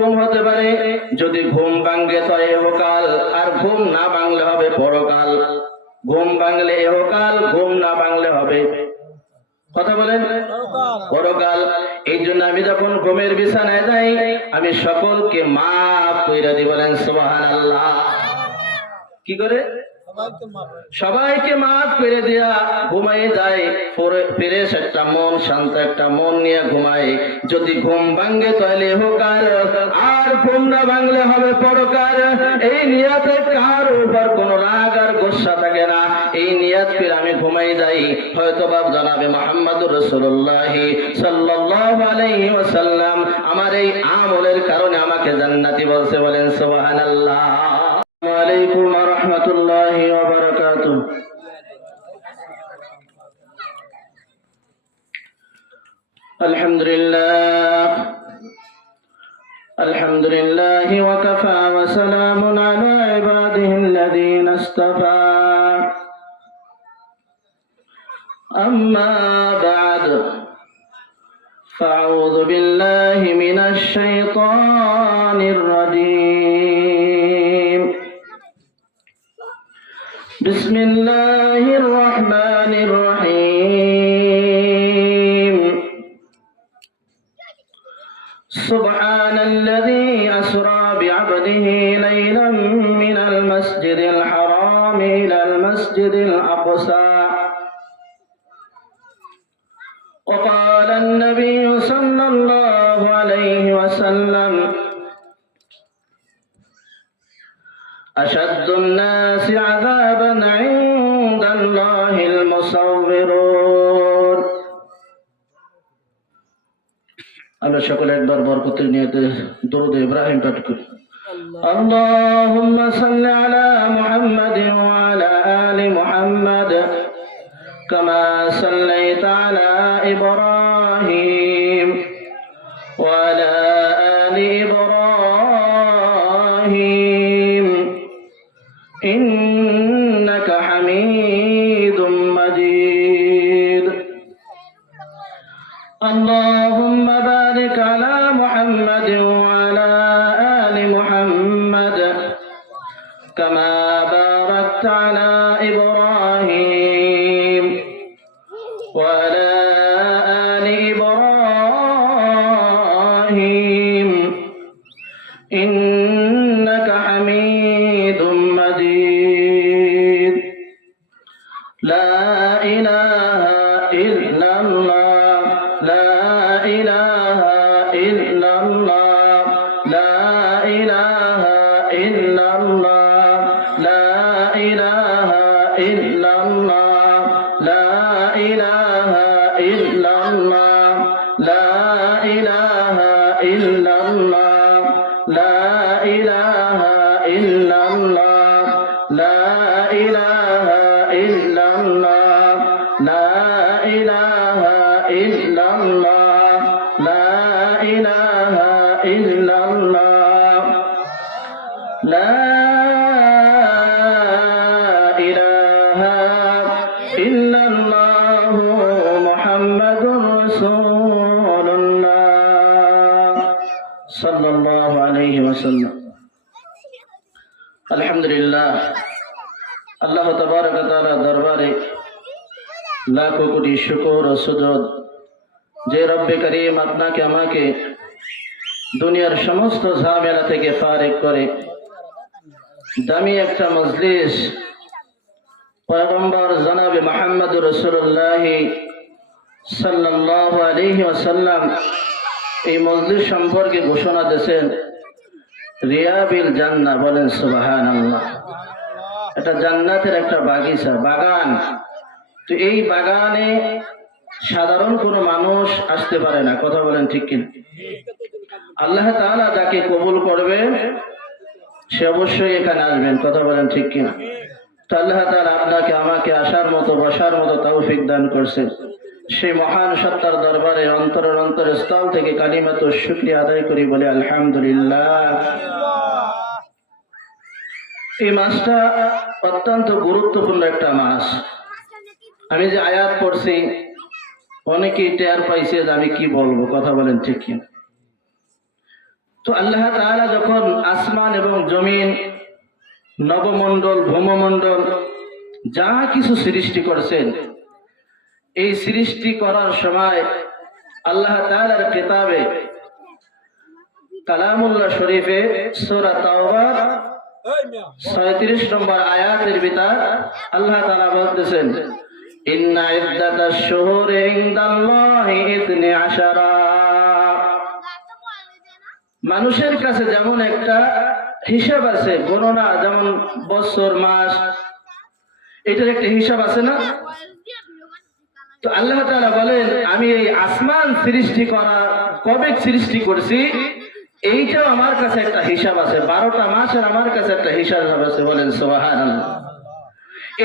ঘুম হতে পারে, যদি ঘুম ভাঙে তো ইহকাল, আর ঘুম না ভাঙলে হবে পরকাল। ঘুম ভাঙলে ইহকাল, ঘুম না ভাঙলে হবে কথা বলেন পরকাল। এই জন্য আমি যখন ঘুমের বিছানায় যাই, আমি সকলকে মাফ কইরা দিই, বলেন সুবহানাল্লাহ। কি করে? সবাইকে মাফ করে দিয়া ঘুমাই যায়। ফ্রেশ একটা মন, শান্ত একটা মন নিয়ে ঘুমায়। যদি ঘুম ভাঙে তাহলে ইহকাল, আর ঘুম না ভাঙলে হবে পরকাল। এই নিয়তে কার উপর কোনো রাগ আর গোসা থাকে না। এই নিয়ত করে আমি ঘুমাই যাই। হয়তো বাপ জনাবে মুহাম্মদুর রাসূলুল্লাহ সাল্লাল্লাহু আলাইহি ওয়াসাল্লাম আমার এই আমলের কারণে আমাকে জান্নাতি বলছে, বলেন সুবহানাল্লাহ। আসসালামু আলাইকুম ওয়া রাহমাতুল্লাহি ওয়া বারাকাতুহু। আলহামদুলিল্লাহ আলহামদুলিল্লাহি ওয়া কাফা ওয়া সালামুন আলা ইবাদিহিল্লাযীনা ইসতাফা। أما بعد فأعوذ بالله من الشيطان الرجيم. بسم الله الرحمن الرحيم. سبحان الذي أسرى بعبده ليلا من المسجد الحرام إلى المسجد الأقصى. وقال النبي صلى الله عليه وسلم: أشد الناس عذابا عند الله المصورون. আমরা সকলে একবার বরকতের নিয়তে দরুদ ইব্রাহিম পাঠ করি। اللهم صل على محمد وعلى آل محمد كما صليت على إبراهيم وعلى آل إبراهيم إنك حميد مجيد. اللهم بارك على محمد وعلى آل محمد كما باركت على إبراهيم وعلى آل إبراهيم إنك حميد مجيد. لا إله إلا الله لا إله إلا الله لا إله إلا الله لا إله إلا الله لا إله إلا الله لا إله إلا الله لا إله إلا الله لا إله إلا الله لا إله إلا الله لا إله إلا الله لا إله إلا الله محمد رسول الله صلى الله عليه وسلم. আলহামদুলিল্লাহ, আল্লাহ তাবারক ওয়া তাআলা দরবারে লাখো কোটি শুকর ও সুজুদ যে রব্বে করিম আপনাকে আমাকে দুনিয়ার সমস্ত ঝামেলা থেকে ফারিগ করে দামি একটা মজলিস পয়গম্বর জনাবে মুহাম্মদুর রাসূলুল্লাহ সাল্লাল্লাহু আলাইহি ওয়াসাল্লাম এই মজলিস সম্পর্কে ঘোষণা দিয়েছেন রিয়াবিল জান্নাহ, বলেন সুবহানাল্লাহ। এটা জান্নাতের একটা বাগিচা, বাগান। তো এই বাগানে সাধারণ কোনো মানুষ আসতে পারে না, কথা বলেন ঠিক কিনা? আল্লাহ তাআলা যাকে কবুল করবে সে অবশ্যই এখানে আসবেন, কথা বলেন ঠিক কিনা? তো আল্লাহ তাআলা আপনাকে আমাকে আসার মতো বসার মতো তৌফিক দান করছে। সেই মহান সত্তার দরবারে অন্তরের অন্তরস্থল থেকে কালিমাতু শুকরিয়া আদায় করি, বলে আলহামদুলিল্লাহ। এই মাসটা অত্যন্ত গুরুত্বপূর্ণ একটা মাস। আমি যে আয়াত পড়ছি অনেকেই টের পাইছে যে আমি কি বলবো, কথা বলেন ঠিক কি? তো আল্লাহ তাআলা যখন আসমান এবং জমিন, নবমণ্ডল, ভূমমণ্ডল যা কিছু সৃষ্টি করেছেন, এই সৃষ্টি করার সময় আল্লাহ তাআলার কিতাবে কালামুল্লাহ শরীফে সূরা তাওবার 37 নম্বর আয়াতের ভিতর আল্লাহ তাআলা বলতেছেন, ইন্না ইদ্দাতাশ শুহুরি ইনদাল্লাহি 12। মানুষের কাছে যেমন একটা হিসাব আছে, গণনা, যেমন বছর, মাস, এটার একটা হিসাব আছে না? তো আল্লাহ তাআলা বলেন, আমি এই আসমান সৃষ্টি করা কবে সৃষ্টি করছি, এইটাও আমার কাছে একটা হিসাব আছে। 12টা মাসের আমার কাছে একটা হিসাব আছে। বলেন সুবহানাল্লাহ।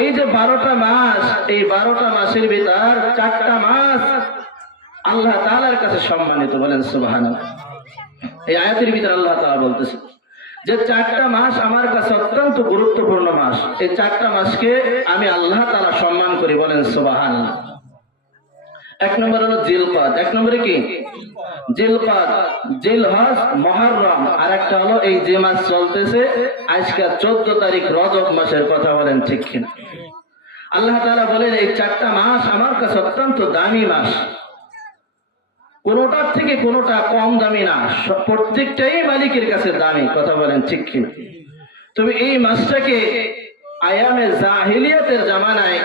এই যে 12টা মাস, এই 12টা মাসের ভিতর 4টা মাস আল্লাহ তাআলার কাছে সম্মানিত। বলেন সুবহানাল্লাহ। এই আয়াতের ভিতর আল্লাহ তাআলা বলতেছে যে 4টা মাস আমার কাছে অত্যন্ত গুরুত্বপূর্ণ মাস। এই 4টা মাসকে আমি আল্লাহ তাআলা সম্মান করি। বলেন সুবহানাল্লাহ। এক নম্বর হলো জিলকদ। এক নম্বরে কি? জিলকদ, জিলহজ, মুহররম। আর একটা হলো এই যে মাস চলতেছে আজকে 14 তারিখ রজব মাসের কথা। বলেন ঠিক কিনা? আল্লাহ তাআলা বলেন এই 4টা মাস আমার কাছে অত্যন্ত দামি মাস, কোনোটার থেকে কোনোটা কম দামি না, প্রত্যেকটাই মালিকের কাছে দামি। কথা বলেন ঠিক কিনা? তবে এই মাসটাকে আয়ামে জাহিলিয়াতের জামানায়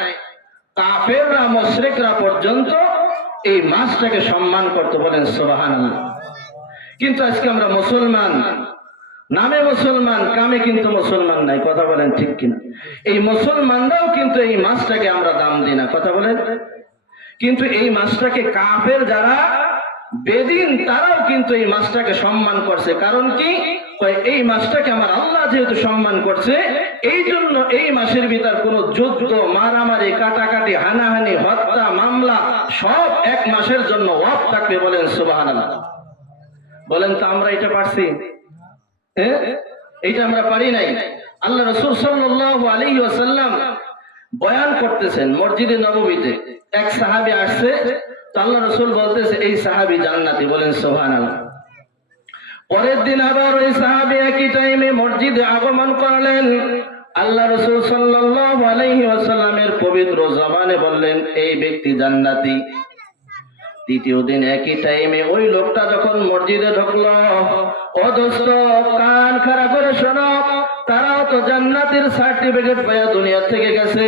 কাফেররা, মুশরিকরা পর্যন্ত এই মাসটাকে সম্মান করতে। বলেন সুবহানাল্লাহ। কিন্তু আজকে আমরা মুসলমান, নামে মুসলমান, কামে কিন্তু মুসলমান নাই। কথা বলেন ঠিক কিনা? এই মুসলমানরাও কিন্তু এই মাসটাকে আমরা দাম দিই না। কথা বলেন। কিন্তু এই মাসটাকে কাফের যারা বেদিন, তারাও কিন্তু এই মাসটাকে সম্মান করছে। কারণ কি? এই মাসটাকে আমার আল্লাহ যেহেতু সম্মান করছে, এই জন্য এই মাসের ভিতর কোন যুদ্ধ, মারামারি, কাটাকাটি, হানাহানি, হত্যা, মামলা সব এক মাসের জন্য ওয়াক থাকবে। বলেন সুবহানাল্লাহ। বলেন তো আমরা এটা পারছি? এইটা আমরা পারি নাই। আল্লাহ রাসূল সাল্লাল্লাহু আলাইহি ওয়াসাল্লাম বয়ান করতেছেন মসজিদে নববীতে। এক সাহাবী আসছে, তো আল্লাহ রাসূল বলতেছে এই সাহাবী জান্নাতি। বলেন সুবহানাল্লাহ। পরের দিন আবার ওই সাহাবী একই টাইমে মসজিদে আগমন করলেন। আল্লাহ রাসূল সাল্লাল্লাহু আলাইহি ওয়াসাল্লামের পবিত্র জবানে বললেন এই ব্যক্তি জান্নাতি। তৃতীয় দিন একই টাইমে ওই লোকটা যখন মসজিদে ঢুকলো, ও দোস্ত কান খাড়া করে শোনো, তারাও তো জান্নাতের সার্টিফিকেট পায়া দুনিয়া থেকে গেছে,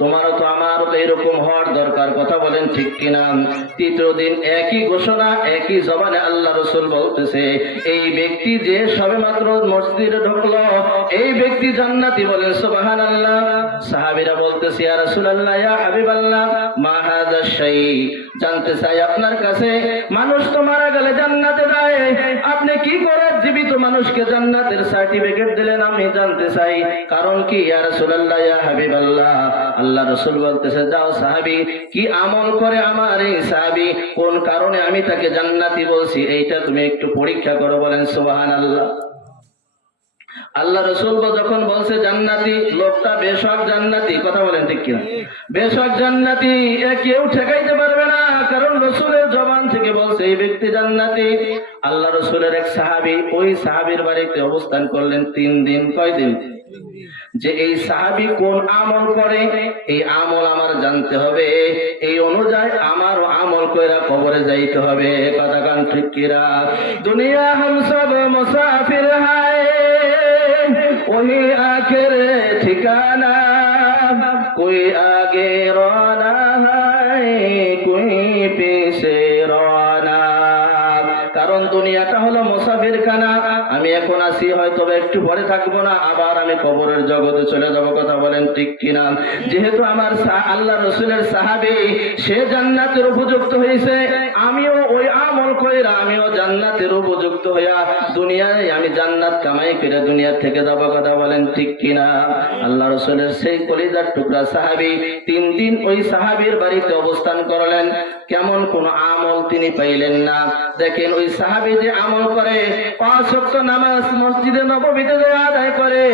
তোমারও তো আমারও তো এরকম হওয়ার দরকার। কথা বলেন ঠিক কিনা? তৃতীয় দিন একই ঘোষণা, একই জবানে আল্লাহ রাসূল বলতেছে এই ব্যক্তি যে সবেমাত্র মসজিদে ঢুকলো, এই ব্যক্তি জান্নাতি। বলেন সুবহানাল্লাহ। সাহাবীরা বলতেছে ইয়া রাসূলুল্লাহ, ইয়া হাবিবাল্লাহ, মা হাযা শাই, জানতে চাই আপনার কাছে, মানুষ তো মারা গেলে জান্নাতে যায়, আপনি কি করে জীবিত মানুষকে জান্নাতের সার্টিফিকেট দিলেন? আমি জানতে চাই কারণ কি ইয়া রাসূলুল্লাহ, ইয়া হাবিবাল্লাহ। আল্লাহ রাসূল বলতেছে যাও সাহাবী, কি আমল করে আমার এই সাহাবী, কোন কারণে আমি তাকে জান্নাতি বলছি, এইটা তুমি একটু পরীক্ষা করো। বলেন সুবহানাল্লাহ। আল্লাহ রাসূল যখন বলছে জান্নাতি, লোকটা বেশক জান্নাতি। কথা বলেন ঠিক কিনা? বেশক জান্নাতি, কেউ ঠেকাইতে পারবে না, কারণ রাসূলের জবান থেকে বলছে এই ব্যক্তি জান্নাতি। আল্লাহ রাসূলের এক সাহাবী ওই সাহাবীর বাড়িতে অবস্থান করলেন 3 দিন। কয় দিন? যে এই সাহাবী কোন আমল করে, এই আমল আমার জানতে হবে, এই অনুযায়ী আমারও আমল কইরা কবরে যাইতে হবে। কথা কান ঠিক কিরা? দুনিয়া হাম সব মুসাফির হায়, वही आखिर ठिकाना, कोई आगे रोना है, कोई पीछे रोना। কারণ দুনিয়াটা হলো মুসাফির খানা। আমি এখন আছি, হয়তো একটু পরে থাকবো না, আবার আমি কবরের জগতে চলে যাব। কথা বলেন ঠিক কিনা? যেহেতু আমার আল্লাহ রাসূলের সাহাবী, সে জান্নাতের উপযুক্ত হয়েছে, আমিও ওই আমল কইরা আমিও জান্নাতের উপযুক্ত হইয়া দুনিয়ায় আমি জান্নাত কামাই করে দুনিয়া থেকে যাব। কথা বলেন ঠিক কিনা? আল্লাহ রাসূলের সেই কলিজার টুকরা সাহাবী 3 দিন ওই সাহাবীর বাড়িতে অবস্থান করলেন, কেমন কোন আমল তিনি পাইলেন না। দেখেন ওই সাহাবী যে আমল করে, 5 ওয়াক্ত নামাজ মসজিদে নববীতে যায় আদায় করে।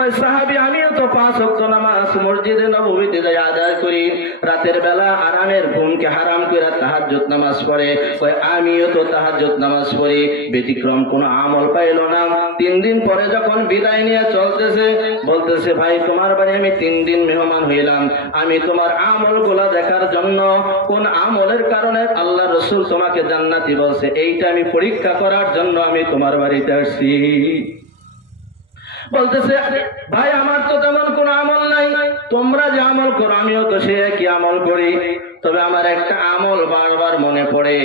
ওই সাহাবী আমিও তো 5 ওয়াক্ত নামাজ মসজিদে নববীতে যায় আদায় করি, রাতের বেলা আরামের ঘুমকে হারাম করে তাহাজ্জুদ নামাজ পড়ে। ওই আমিও নিয়মিত তাহাজ্জুদ নামাজ পড়ি, ব্যতিক্রম কোনো আমল পাইল না। 3 দিন পরে যখন বিদায় নিয়ে চলতেছে, বলতেছে ভাই তোমার বাড়ি আমি 3 দিন মেহমান হইলাম, আমি তোমার আমলগুলো দেখার জন্য, কোন আমলের কারণে আল্লাহ রাসূল তোমাকে জান্নাতি বলছে এইটা আমি পরীক্ষা করার জন্য আমি তোমার বাড়িতে আসছি। বলতেছে ভাই আমার তো তেমন কোন আমল নাই, তোমরা যে আমল করো আমিও তো সে একই আমল করি, তবে আমার একটা আমল বারবার মনে পড়ে,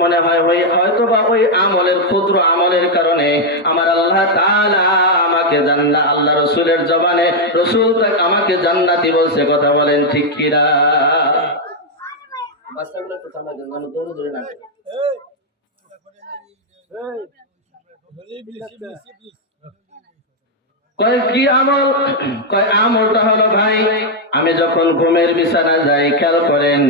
মনে হয় হয়তো বা ওই আমলের ক্ষুদ্র আমলের কারণে আমার আল্লাহ তাআলা আমাকে জান্নাত, আল্লাহ রাসূলের জবানে রাসূল আমাকে জান্নাতি বলছে। কথা বলেন ঠিক কিনা? বাচ্চাগুলো একটু থামাই দেন, যেন দৌড়ে দৌড়ে না যায়। কয় কি আমল? কয় আমলটা হলো ভাই আমি যখন ঘুমের বিছানায় যাই, খেয়াল করেন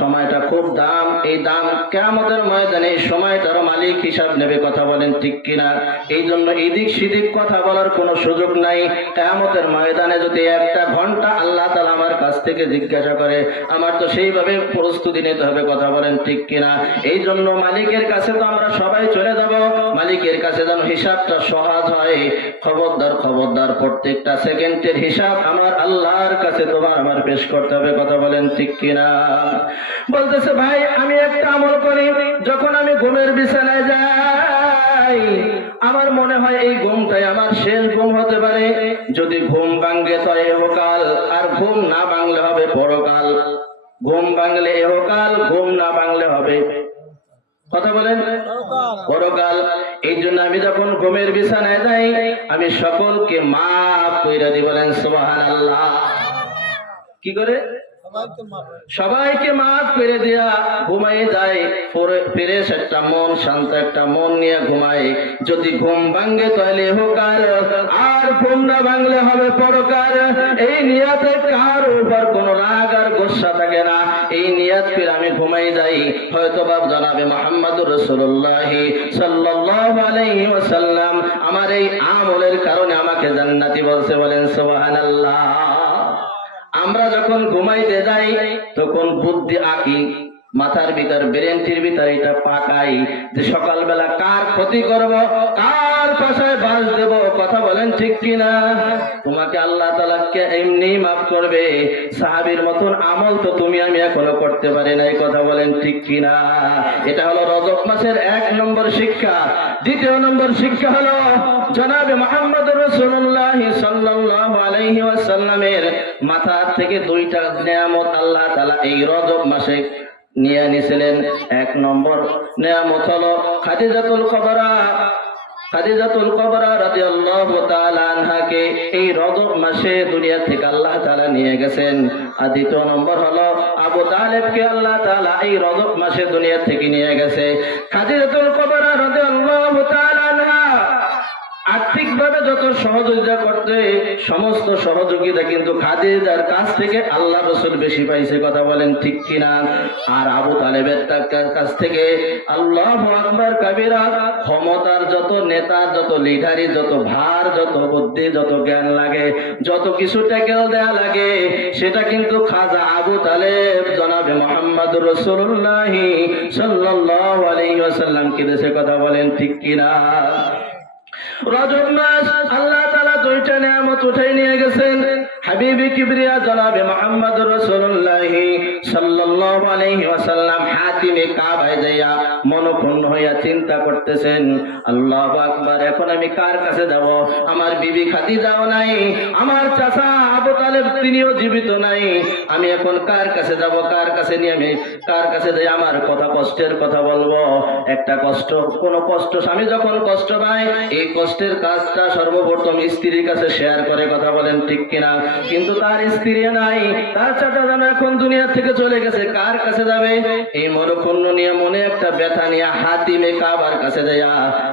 সময়টা খুব দাম, এই দাম কিয়ামতের ময়দানে সময়টার মালিক হিসাব নেবে। কথা বলেন ঠিক কিনা? এই জন্য এদিক সেদিক কথা বলার কোনো সুযোগ নাই। কিয়ামতের ময়দানে যদি 1 ঘন্টা আল্লাহ তাআলা আমার কাছ থেকে জিজ্ঞাসা করে, আমার তো সেইভাবে প্রস্তুতি নিতে হবে। কথা বলেন ঠিক কিনা? এই জন্য মালিকের কাছে তো আমরা সবাই চলে যাব, মালিকের কাছে যেন হিসাবটা সহজ হয়। খবরদার খবরদার, প্রত্যেকটা সেকেন্ডের হিসাব আমার আল্লাহর কাছে তোমার আমার পেশ করতে হবে। কথা বলেন ঠিক কিনা? বলতেছে ভাই আমি একটা আমল করি, যখন আমি ঘুমের বিছানায় যাই আমার মনে হয় এই ঘুমটাই আমার শেষ ঘুম হতে পারে। যদি ঘুম ভাঙে তো ইহকাল, আর ঘুম না ভাঙলে হবে পরকাল। ঘুম ভাঙলে ইহকাল, ঘুম না ভাঙলে হবে, কথা বলেন, পরকাল। এই জন্য আমি যখন ঘুমের বিছানায় যাই আমি সকলকে মাফ কইরা দিই। বলেন সুবহানাল্লাহ। কি করে? সবাইকে মাফ করে দিয়া ঘুমাই যায়, ফ্রেশ একটা মন, শান্ত একটা মন নিয়ে ঘুমায়। যদি ঘুম ভাঙে তাহলে ইহকাল, আর ঘুম না ভাঙলে হবে পরকাল। এই নিয়তে কার উপর কোন রাগ আর গোসা থাকে না, এই নিয়ত করে আমি ঘুমাই যাই। হয়তো বাপ জনাবে মুহাম্মদুর রাসূলুল্লাহ সাল্লাল্লাহু আলাইহি ওয়াসাল্লাম আমার এই আমলের কারণে আমাকে জান্নাতি বলছে। বলেন সুবহানাল্লাহ। আমরা যখন ঘুমাইতে যাই তখন বুদ্ধি আঁকি, মাথার ভিতর ব্রেনটির ভিতর এটা পাকাই যে সকালবেলা কার ক্ষতি করব, কার পাশায় বাস দেব। কথা বলেন ঠিক কিনা? তোমাকে আল্লাহ তাআলা কে এমনি মাফ করবে? সাহাবীর মতন আমল তো তুমি আমি এখনো করতে পারি নাই। কথা বলেন ঠিক কিনা? এটা হলো রজব মাসের 1 নম্বর শিক্ষা। 2 নম্বর শিক্ষা হলো জনাবে মুহাম্মদুর রাসূলুল্লাহ সাল্লাল্লাহু আলাইহি ওয়াসাল্লামের মাথা থেকে 2টা নিয়ামত আল্লাহ তাআলা এই রজব মাসে নিয়ে নিছিলেন। 1 নম্বর নিয়ামত হলো খাদিজাতুল কুবরা রাদিয়াল্লাহু তাআলা আনহাকে এই রজব মাসে দুনিয়া থেকে আল্লাহ তাআলা নিয়ে গেছেন। আর 2 নম্বর হলো আবু তালেবকে আল্লাহ তাআলা এই রজব মাসে দুনিয়া থেকে নিয়ে গেছে। খাদিজাতুল কুবরা রাদিয়াল্লাহু তাআলা আনহা আর্থিকভাবে যত সহযোগিতা করতে, সমস্ত সহযোগিতা কিন্তু খাদিজার কাছ থেকে আল্লাহ রাসূল বেশি পাইছে। কথা বলেন ঠিক কিনা? আর আবু তালেবের কাছ থেকে আল্লাহু আকবার কাবীরা, ক্ষমতার যত নেতা, যত লিডারি, যত ভার, যত বুদ্ধি, যত জ্ঞান লাগে, যত কিছু ট্যাকেল দেয়া লাগে, সেটা কিন্তু খাজা আবু তালেব জনাবে মুহাম্মদুর রাসূলুল্লাহ সাল্লাল্লাহু আলাইহি ওয়াসাল্লাম কে দেশে। কথা বলেন ঠিক কিনা? রজব মাস আল্লাহ তাআলা 2টা নিয়ামত উঠাই নিয়ে গেছেন। হাবিবে কিবরিয়া জনাবে মুহাম্মদুর রাসূলুল্লাহ সাল্লাল্লাহু আলাইহি ওয়াসাল্লাম হাতিমে কাবায় যাইয়া মনক্ষুণ্ণ হইয়া চিন্তা করতেছেন, আল্লাহু আকবার, এখন আমি কার কাছে যাব? আমার বিবি খাদিজাও নাই, আমার চাচা আবু তালেব তিনিও জীবিত নাই, আমি এখন কার কাছে যাব? কার কাছে নিয়ে আমি কার কাছে যাই আমার কথা, কষ্টের কথা বলবো? একটা কষ্ট, কোন কষ্ট স্বামী যখন কষ্ট পায় এই কষ্টের কাজটা সর্বপ্রথম স্ত্রীর কাছে শেয়ার করে। কথা বলেন ঠিক কিনা? কিন্তু তার স্ত্রী নাই, তার চাচা জানা এখন দুনিয়া থেকে চলে গেছে, কার কাছে যাবে? এই মরক্ষুণ্ণ নিয়ে, মনে একটা ব্যথা নিয়ে হাতিমে কাবার কাছে যাইয়া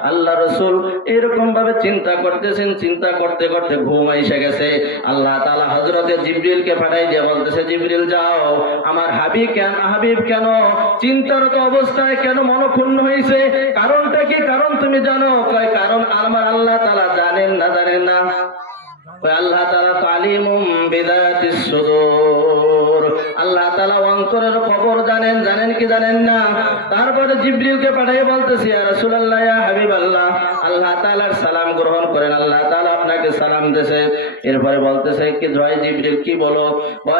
আল্লাহ রাসূল এরকম ভাবে চিন্তা করতেছেন। চিন্তা করতে করতে ঘুম এসে গেছে। আল্লাহ তাআলা হযরতে জিবরিলকে পাঠাই দিয়ে বলতেছে, জিবরিল যাও, আমার হাবিব কেন চিন্তারত অবস্থায়, কেন মনক্ষুণ্ণ হয়েছে? কারণটা কি? কারণ তুমি জানো? কয় কারণ আমার আল্লাহ তাআলা জানেন না। জানেন না? আল্লাহ তাআলা আলিমুম বিযাতিস সুদূর, আল্লাহ তাআলা অন্তরের খবর জানেন, জানেন কি জানেন না? তারপরে জিবরিলকে পাঠিয়ে বলতেছি, ইয়া রাসূলুল্লাহ, ইয়া হাবিবাল্লাহ, আল্লাহ তাআলার সালাম গ্রহণ করেন, আল্লাহ তাআলা আপনাকে সালাম দেছে। এরপরে বলতেছে কি জয় জিবরিল, কি বলো?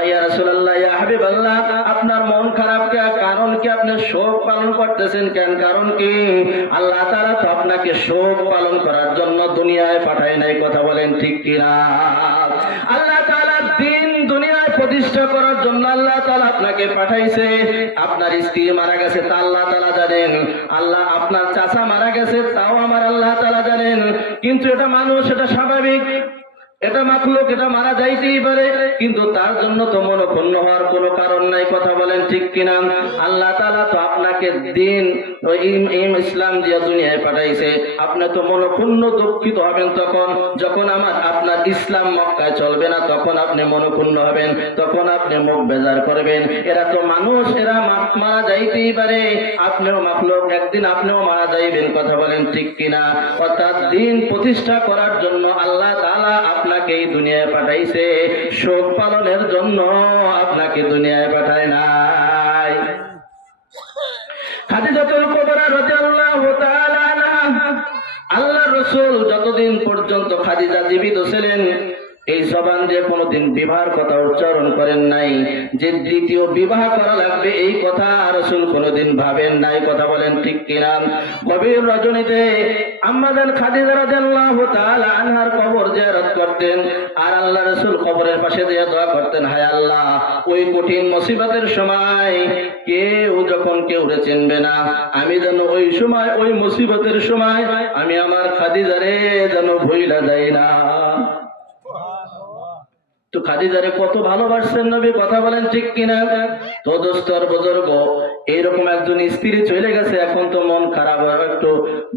ইয়া রাসূলুল্লাহ, ইয়া হাবিবাল্লাহ, আপনার মন খারাপ কে? কারণ কি? আপনি শোক পালন করতেছেন কেন? কারণ কি? আল্লাহ তাআলা তো আপনাকে শোক পালন করার জন্য দুনিয়ায় পাঠায় নাই, কথা বলেন ঠিক কিনা? আল্লাহ তাআলা দিন দুনিয়ায় প্রতিষ্ঠা করার জন্য আল্লাহ তাআলা আপনাকে পাঠাইছে। আপনার স্ত্রী মারা গেছে তা আল্লাহ তাআলা জানেন, আল্লাহ আপনার চাচা মারা গেছে তাও আমার আল্লাহ তাআলা জানেন। কিন্তু এটা মানুষ, এটা স্বাভাবিক, এটা মাখলুক, এটা মারা যাইতেই পারে, কিন্তু তার জন্য তো মনক্ষুণ্ণ হওয়ার কোনো কারণ নাই, কথা বলেন ঠিক কিনা? আল্লাহ তাআলা তো আপনাকে দিন ইসলাম দিয়ে দুনিয়ায় পাঠাইছে, আপনি তো মনক্ষুণ্ণ দুঃখিত হবেন তখন যখন আপনার ইসলাম মক্কায় চলবে না, তখন আপনি মনক্ষুণ্ণ হবেন, তখন আপনি মুখ বেজার করবেন। এরা তো মানুষ, এরা মারা যাইতেই পারে, আপনিও মাখলুক, একদিন আপনিও মারা যাইবেন, কথা বলেন ঠিক কিনা? অর্থাৎ দিন প্রতিষ্ঠা করার জন্য আল্লাহ তাআলা আপনাকে এই দুনিয়ায় পাঠাইছে, শোক পালনের জন্য আপনাকে দুনিয়ায় পাঠায় নাই। খাদিজাতুল কুবরা রাদিয়াল্লাহু তাআলা আনহা, আল্লাহর রাসূল যতদিন পর্যন্ত খাদিজা জীবিত ছিলেন এই জবান দিয়ে কোনোদিন বিবাহের কথা উচ্চারণ করেন নাই, যে দ্বিতীয় বিবাহ করা লাগবে এই কথা রাসূল কোনোদিন ভাবেন নাই, কথা বলেন ঠিক কিনা? গভীর রজনীতে আম্মা জান খাদিজা রাদিয়াল্লাহু তাআলা আনহার কবর জিয়ারত করতেন, আর আল্লাহ রাসূল কবরের পাশে দিয়ে দোয়া করতেন, হায় আল্লাহ, ওই কঠিন মুসিবতের সময় কেউ যখন কেউরে চিনবে না, আমি যেন ওই সময়, ওই মুসিবতের সময় আমি আমার খাদিজারে যেন ভুইলা যাই না। তো খাদিজারে কত ভালোবাসছেন নবী, কথা বলেন ঠিক কিনা? তো দোস্তর বুজুর্গ, এইরকম একজন স্ত্রী চলে গেছে, এখন তো মন খারাপ, একটু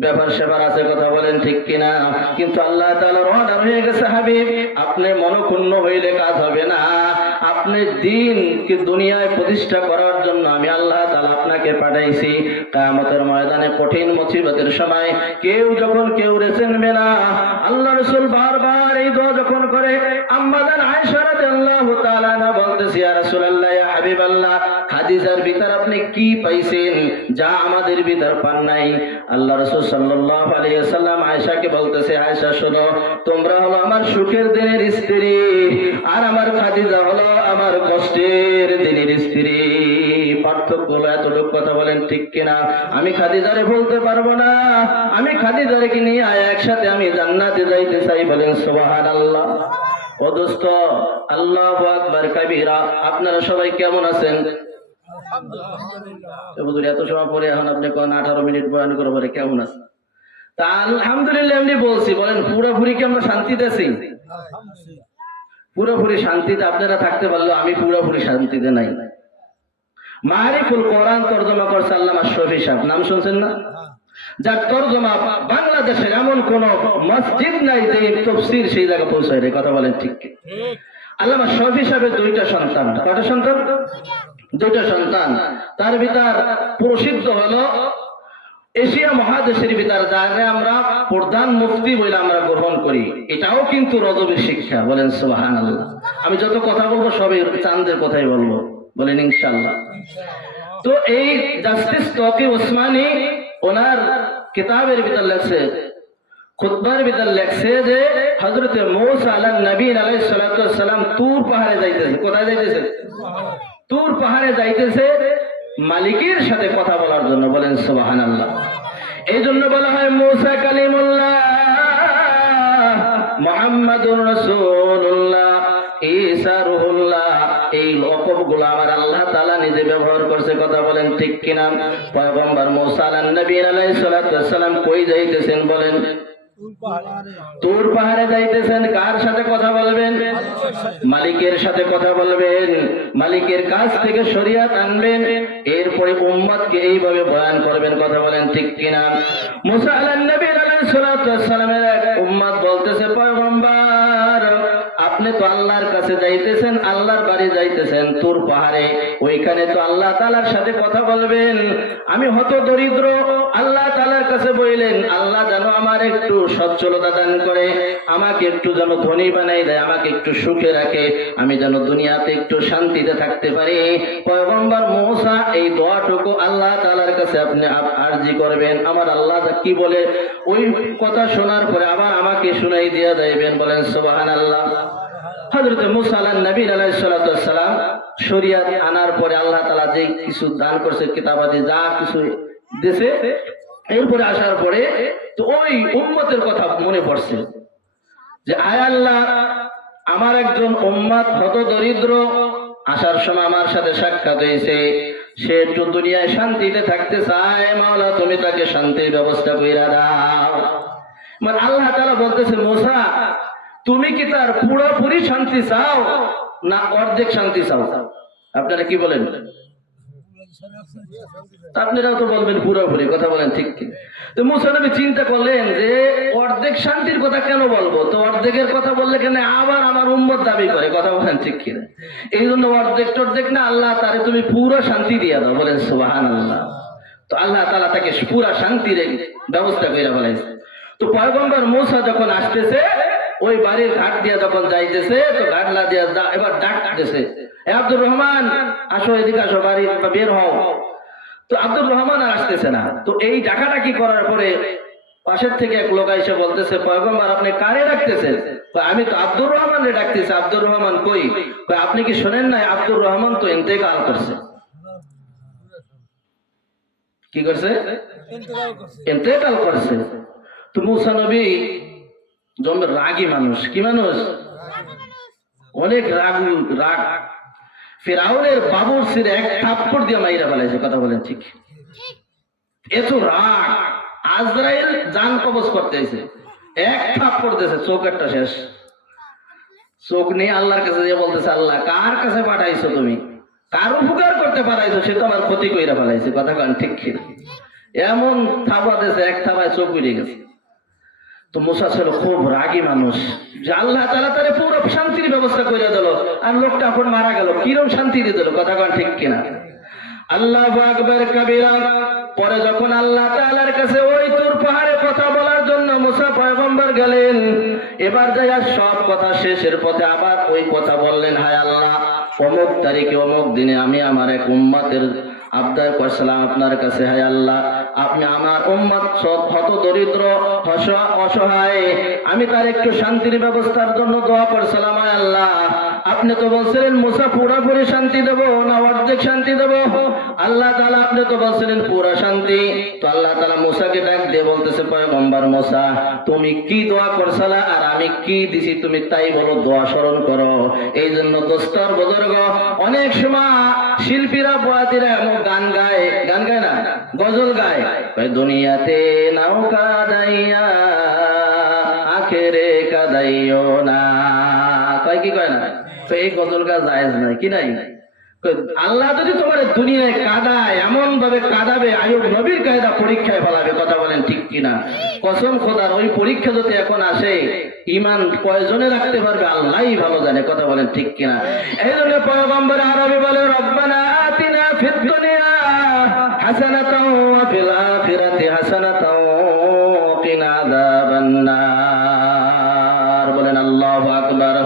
ব্যাপার স্যাপার আছে, কথা বলেন ঠিক কিনা? কিন্তু আল্লাহ তাআলার অর্ডার হয়ে গেছে, হাবিব আপনি মনক্ষুণ্ণ হইলে কাজ হবে না, আপনি দিন কি দুনিয়ায় প্রতিষ্ঠা করার জন্য আমি আল্লাহ তাআলা আপনাকে পাঠাইছি। কিয়ামতের ময়দানে কঠিন মুসিবতের সময় কেউ যখন কেউ চিনবে না, আল্লাহ রাসূল বারবার এই দোয়া যখন করে, আম্মা জান আয়েশা রাদিয়াল্লাহু তাআলা আনহা বলতেছে, ইয়া রাসূলুল্লাহ, ইয়া হাবিবাল্লাহ, খাদিজার ভিতর আপনি কি পাইছেন যা আমাদের ভিতর পান নাই? আল্লাহ রাসূল সাল্লাল্লাহু আলাইহি ওয়াসাল্লাম আয়েশাকে বলতেছে, আয়েশা শোনো, তোমরা হলো আমার সুখের দিনের স্ত্রী, আর আমার খাদিজা হলো আমার কষ্টের দিনের স্ত্রী। পার্থক্য হলো এতটুকু, কথা বলেন ঠিক কিনা? আমি খাদিজারে বলতে পারবো না, আমি খাদিজারে কি নিয়ে একসাথে আমি জান্নাতে যাইতে চাই, বলেন সুবহানাল্লাহ। ও দোস্ত, আল্লাহু আকবার কাবীরা, আপনারা সবাই কেমন আছেন? এত সময় পরে এখন আপনি কোন 18 মিনিট বয়ান করে বলে কেমন আছে? তা আলহামদুলিল্লাহ এমনি বলছি, বলেন পুরোপুরি কি আমরা শান্তিতে আছি? পুরোপুরি শান্তিতে আপনারা থাকতে পারলেও আমি পুরোপুরি শান্তিতে নাই। মারিফুল কোরআন তরজমা করছে আল্লামা শফি সাহেব, নাম শুনছেন না? যার তরজমা বাংলাদেশের এমন কোন মসজিদ নাই যে তাফসীর সেই জায়গায় পৌঁছায় রে, কথা বলেন ঠিক? আল্লামা শফি সাহেবের দুইটা সন্তান, কয়টা সন্তান? দুইটা সন্তান। তার ভিতর প্রসিদ্ধ হলো এশিয়া মহাদেশের ভিতর যাকে আমরা প্রধান মুফতি বলে আমরা গ্রহণ করি, এটাও কিন্তু রজবের শিক্ষা, বলেন সুবহানাল্লাহ। আমি যত কথা বলবো সবই চাঁদের কথাই বলবো, বলেন ইনশাআল্লাহ। তো এই জাস্টিস তকি ওসমানী ওনার কিতাবের ভিতর লেখছে, খুতবার ভিতর লেখছে যে হযরতে মূসা আলাইহিস নবী আলাইহিস সালাতু ওয়াস সালাম তুর পাহাড়ে যাইতেছে। কোথায় যাইতেছে? তুর পাহাড়ে যাইতেছে মালিকের সাথে কথা বলার জন্য, বলেন সুবহানাল্লাহ। এই জন্য বলা হয় মূসা কালিমুল্লাহ, মুহাম্মাদুর রাসূলুল্লাহ, ঈসা রূহুল্লাহ। এই লকবগুলো আমার আল্লাহ তাআলা নিজে ব্যবহার করছে, কথা বলেন ঠিক কিনা? পয়গম্বর মূসা আলাইহিস নবী আলাইহিস সালাতু ওয়াস সালাম কই যাইতেছেন বলেন? তুর পাহাড়ে যাইতেছেন। কার সাথে কথা বলবেন? মালিকের সাথে কথা বলবেন, মালিকের কাছ থেকে শরীয়ত আনবেন, এরপরে উম্মতকে এইভাবে বয়ান করবেন, কথা বলেন ঠিক কিনা? মুসা আলাইহিস নবী আলাইহিস সালাতু ওয়াস সালামের এক উম্মত বলতেছে, পয়গম্বর আপনি তো আল্লাহর কাছে যাইতেছেন, আল্লাহর বাড়ি যাইতেছেন তুর পাহাড়ে, ওইখানে তো আল্লাহ তাআলার সাথে কথা বলবেন। আমি হত দরিদ্র, আল্লাহ তাআলার কাছে বললেন, আল্লাহ যেন আমার একটু সচ্ছলতা দান করে, আমাকে একটু যেন ধনী বানাই দেয়, আমাকে একটু সুখে রাখে, আমি যেন দুনিয়াতে একটু শান্তিতে থাকতে পারি। পয়গম্বর মূসা এই দোয়াটুকু আল্লাহ তাআলার কাছে আপনি আরজি করবেন। আমার আল্লাহ কি বলে ওই কথা শোনার পরে আবার আমাকে শুনাই দিয়ে যাইবেন। বলেন সুবহানাল্লাহ। হযরত মূসা আলাইহিস সালাম শরীয়ত আনার পরে আল্লাহ তাআলা যে কিছু দান করছে, কিতাবাদি যা কিছু দিয়েছে, এরপরে আসার পরে তো ওই উম্মতের কথা মনে পড়ছে যে আয় আল্লাহ, আমার একজন উম্মত হত দরিদ্র, আসার সময় আমার সাথে সাক্ষাৎ হয়েছে, সে একটু দুনিয়ায় শান্তিতে থাকতে চায়, মাওলা তুমি তাকে শান্তির ব্যবস্থা কইরা দাও। মানে আল্লাহ তাআলা বলতেছে, মূসা তুমি কি তার পুরোপুরি শান্তি চাও না অর্ধেক শান্তি চাও? আপনারা কি বলেন? আপনারাও তো বলবেন পুরোপুরি, কথা বলেন ঠিক কি? তো মূসা নবী চিন্তা করলেন যে অর্ধেক শান্তির কথা কেন বলবো, তো অর্ধেকের কথা বললে কেন আবার আমার উম্মত দাবি করে, কথা বলেন ঠিক কি? এই জন্য অর্ধেক না, আল্লাহ তারে তুমি পুরো শান্তি দিয়ে দাও। বলেন সুবহানাল্লাহ। তো আল্লাহ তাআলা তাকে পুরো শান্তির ব্যবস্থা করে বলেছে। তো পয়গম্বর মূসা যখন আসতেছে, ওই বাড়ির ঘাট দিয়া যখন যাইতেছে, তো ঘাটলা দিয়া এবার ডাকতেছে, আব্দুর রহমান আসো, এদিকে আসো, বাড়ি বের হও। তো আব্দুর রহমান আর আসতেছে না। তো এই ডাকাডাকি করার পরে পাশের থেকে এক লোক এসে বলতেছে, পয়গম্বর আপনি কারে ডাকতেছেন? আমি তো আব্দুর রহমানরে ডাকতেছি। আব্দুর রহমান কই? আপনি কি শোনেন নাই আব্দুর রহমান তো ইন্তেকাল করছে। কি করছে? ইন্তেকাল করছে। তো মূসা নবী জন্মের রাগী মানুষ, কি মানুষ? অনেক রাগ। ফিরাউনের বাবুর সিরে এক থাপ্পড় দিয়ে মাইরা ফেলাইছে, কথা বলেন ঠিক? এত রাগ, আজরাইল জান কবজ করতেছে, এক থাপ্পড় দিয়েছে, চোখ একটা শেষ। চোখ নিয়ে আল্লাহর কাছে যে বলতেছে, আল্লাহ কার কাছে পাঠাইছো তুমি? কার উপকার করতে পাঠাইছো? সে তো আমার ক্ষতি কইরা ফেলাইছে, কথা কন ঠিক কিনা? এমন থাবা দিয়েছে, এক থাবায় চোখ উড়ে গেছে। তো মূসা ছিল খুব রাগী মানুষ, যে আল্লাহ তাআলা তারে পুরো শান্তির ব্যবস্থা করে দিল, আর লোকটা এখন মারা গেল, কিরকম শান্তি দিয়ে দিল, কথা কন ঠিক কিনা? আল্লাহু আকবার কাবীরা। পরে যখন আল্লাহ তাআলার কাছে ওই তুর পাহাড়ে কথা বলার জন্য মূসা পয়গম্বর গেলেন, এবার যাইয়া সব কথা শেষের পথে আবার ওই কথা বললেন, হায় আল্লাহ, অমুক তারিখে অমুক দিনে আমি আমার এক উম্মতের আবদার করছিলাম আপনার কাছে, হায় আল্লাহ, আপনি আমার উম্মত হত দরিদ্র, অসহায়, আমি তার একটু শান্তির ব্যবস্থার জন্য দোয়া করছিলাম, হায় আল্লাহ, আপনি তো বলছিলেন মূসা পুরোপুরি শান্তি দেব না অর্ধেক শান্তি দেব? আল্লাহ তাআলা আপনি তো বলছিলেন পুরা শান্তি। তো আল্লাহ তাআলা মূসাকে ডাক দিয়ে বলতেছে, পয়গম্বর মূসা, তুমি কি দোয়া করছিলা আর আমি কি দিছি তুমি তাই বলো, দোয়া স্মরণ করো। এই জন্য দোস্তর বুজুর্গ, অনেক সময় শিল্পীরা বয়াতিরা এমন গান গায় না, গজল গায়, দুনিয়াতে নৌকা দাইয়া আখেরে কাদাইও না, কয় কি কয় না? তো এই গজল গাছ জায়েজ নাই, কি নাই? আল্লাহ যদি তোমার দুনিয়ায় কাদায়, এমন ভাবে কাদাবে, আইয়ুব নবীর কায়দা পরীক্ষায় ফেলাবে, কথা বলেন ঠিক কিনা? কসম খোদার, ওই পরীক্ষা যদি এখন আসে, ঈমান কয়জনে রাখতে পারবে আল্লাহই ভালো জানে, কথা বলেন ঠিক কিনা? এই জন্য পয়গম্বর আরবি বলে, রব্বানা আতিনা ফিদ দুনিয়া হাসানাতাও ওয়া ফিল আখিরাতি হাসানাতাও ওয়া কিনা আযাবান নার। বলেন আল্লাহু আকবার।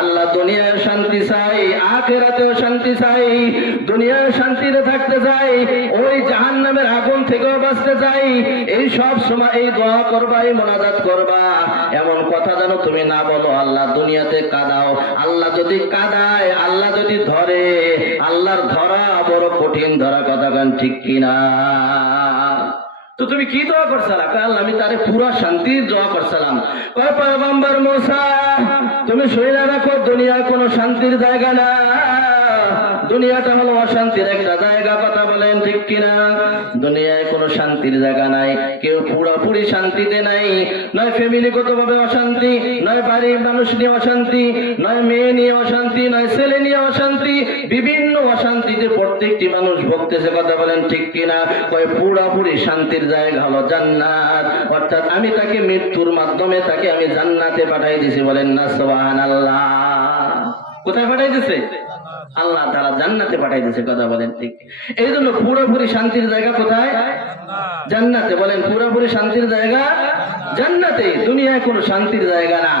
আল্লাহ দুনিয়ায় শান্তি চাই, আখিরাতেও শান্তি চাই, দুনিয়ায় শান্তিতে থাকতে চাই, ওই জাহান্নামের আগুন থেকেও বাঁচতে চাই। এই সব সময় এই দোয়া করবা, এই মোনাজাত করবা, এমন কথা যেন তুমি না বলো আল্লাহ দুনিয়াতে কাদাও। আল্লাহ যদি কাদায়, আল্লাহ যদি ধরে, আল্লাহর ধরা বড় কঠিন ধরা, কথা গান ঠিক কিনা? তো তুমি কি দোয়া করছিলা? আল্লাহ আমি তারে পুরা শান্তির দোয়া করছিলাম। পয়গম্বর মূসা, তুমি শুনে রাখো, দুনিয়া কোনো শান্তির জায়গা না, দুনিয়াটা হলো অশান্তির একটা জায়গা, কথা বলেন ঠিক কিনা? দুনিয়ায় কোনো শান্তির জায়গা নাই, কেউ পুরোপুরি শান্তিতে নাই, নয় ফ্যামিলিগত ভাবে অশান্তি, নয় বাড়ির মানুষ নিয়ে অশান্তি, নয় মেয়ে নিয়ে অশান্তি, নয় ছেলে নিয়ে অশান্তি, বিভিন্ন অশান্তিতে প্রত্যেকটি মানুষ ভুগতেছে, কথা বলেন ঠিক কিনা? কয় পুরোপুরি শান্তির জায়গা হলো জান্নাত, অর্থাৎ আমি তাকে মৃত্যুর মাধ্যমে তাকে আমি জান্নাতে পাঠাই দিছি। বলেন না সুবহানাল্লাহ। কোথায় পাঠাই দিছে? আল্লাহ তাআলা জান্নাতে পাঠাই দিয়েছে, কথা বলেন ঠিক। এই জন্য পুরোপুরি শান্তির জায়গা কোথায়? জান্নাতে। বলেন পুরোপুরি শান্তির জায়গা জান্নাতে, দুনিয়ায় কোনো শান্তির জায়গা না।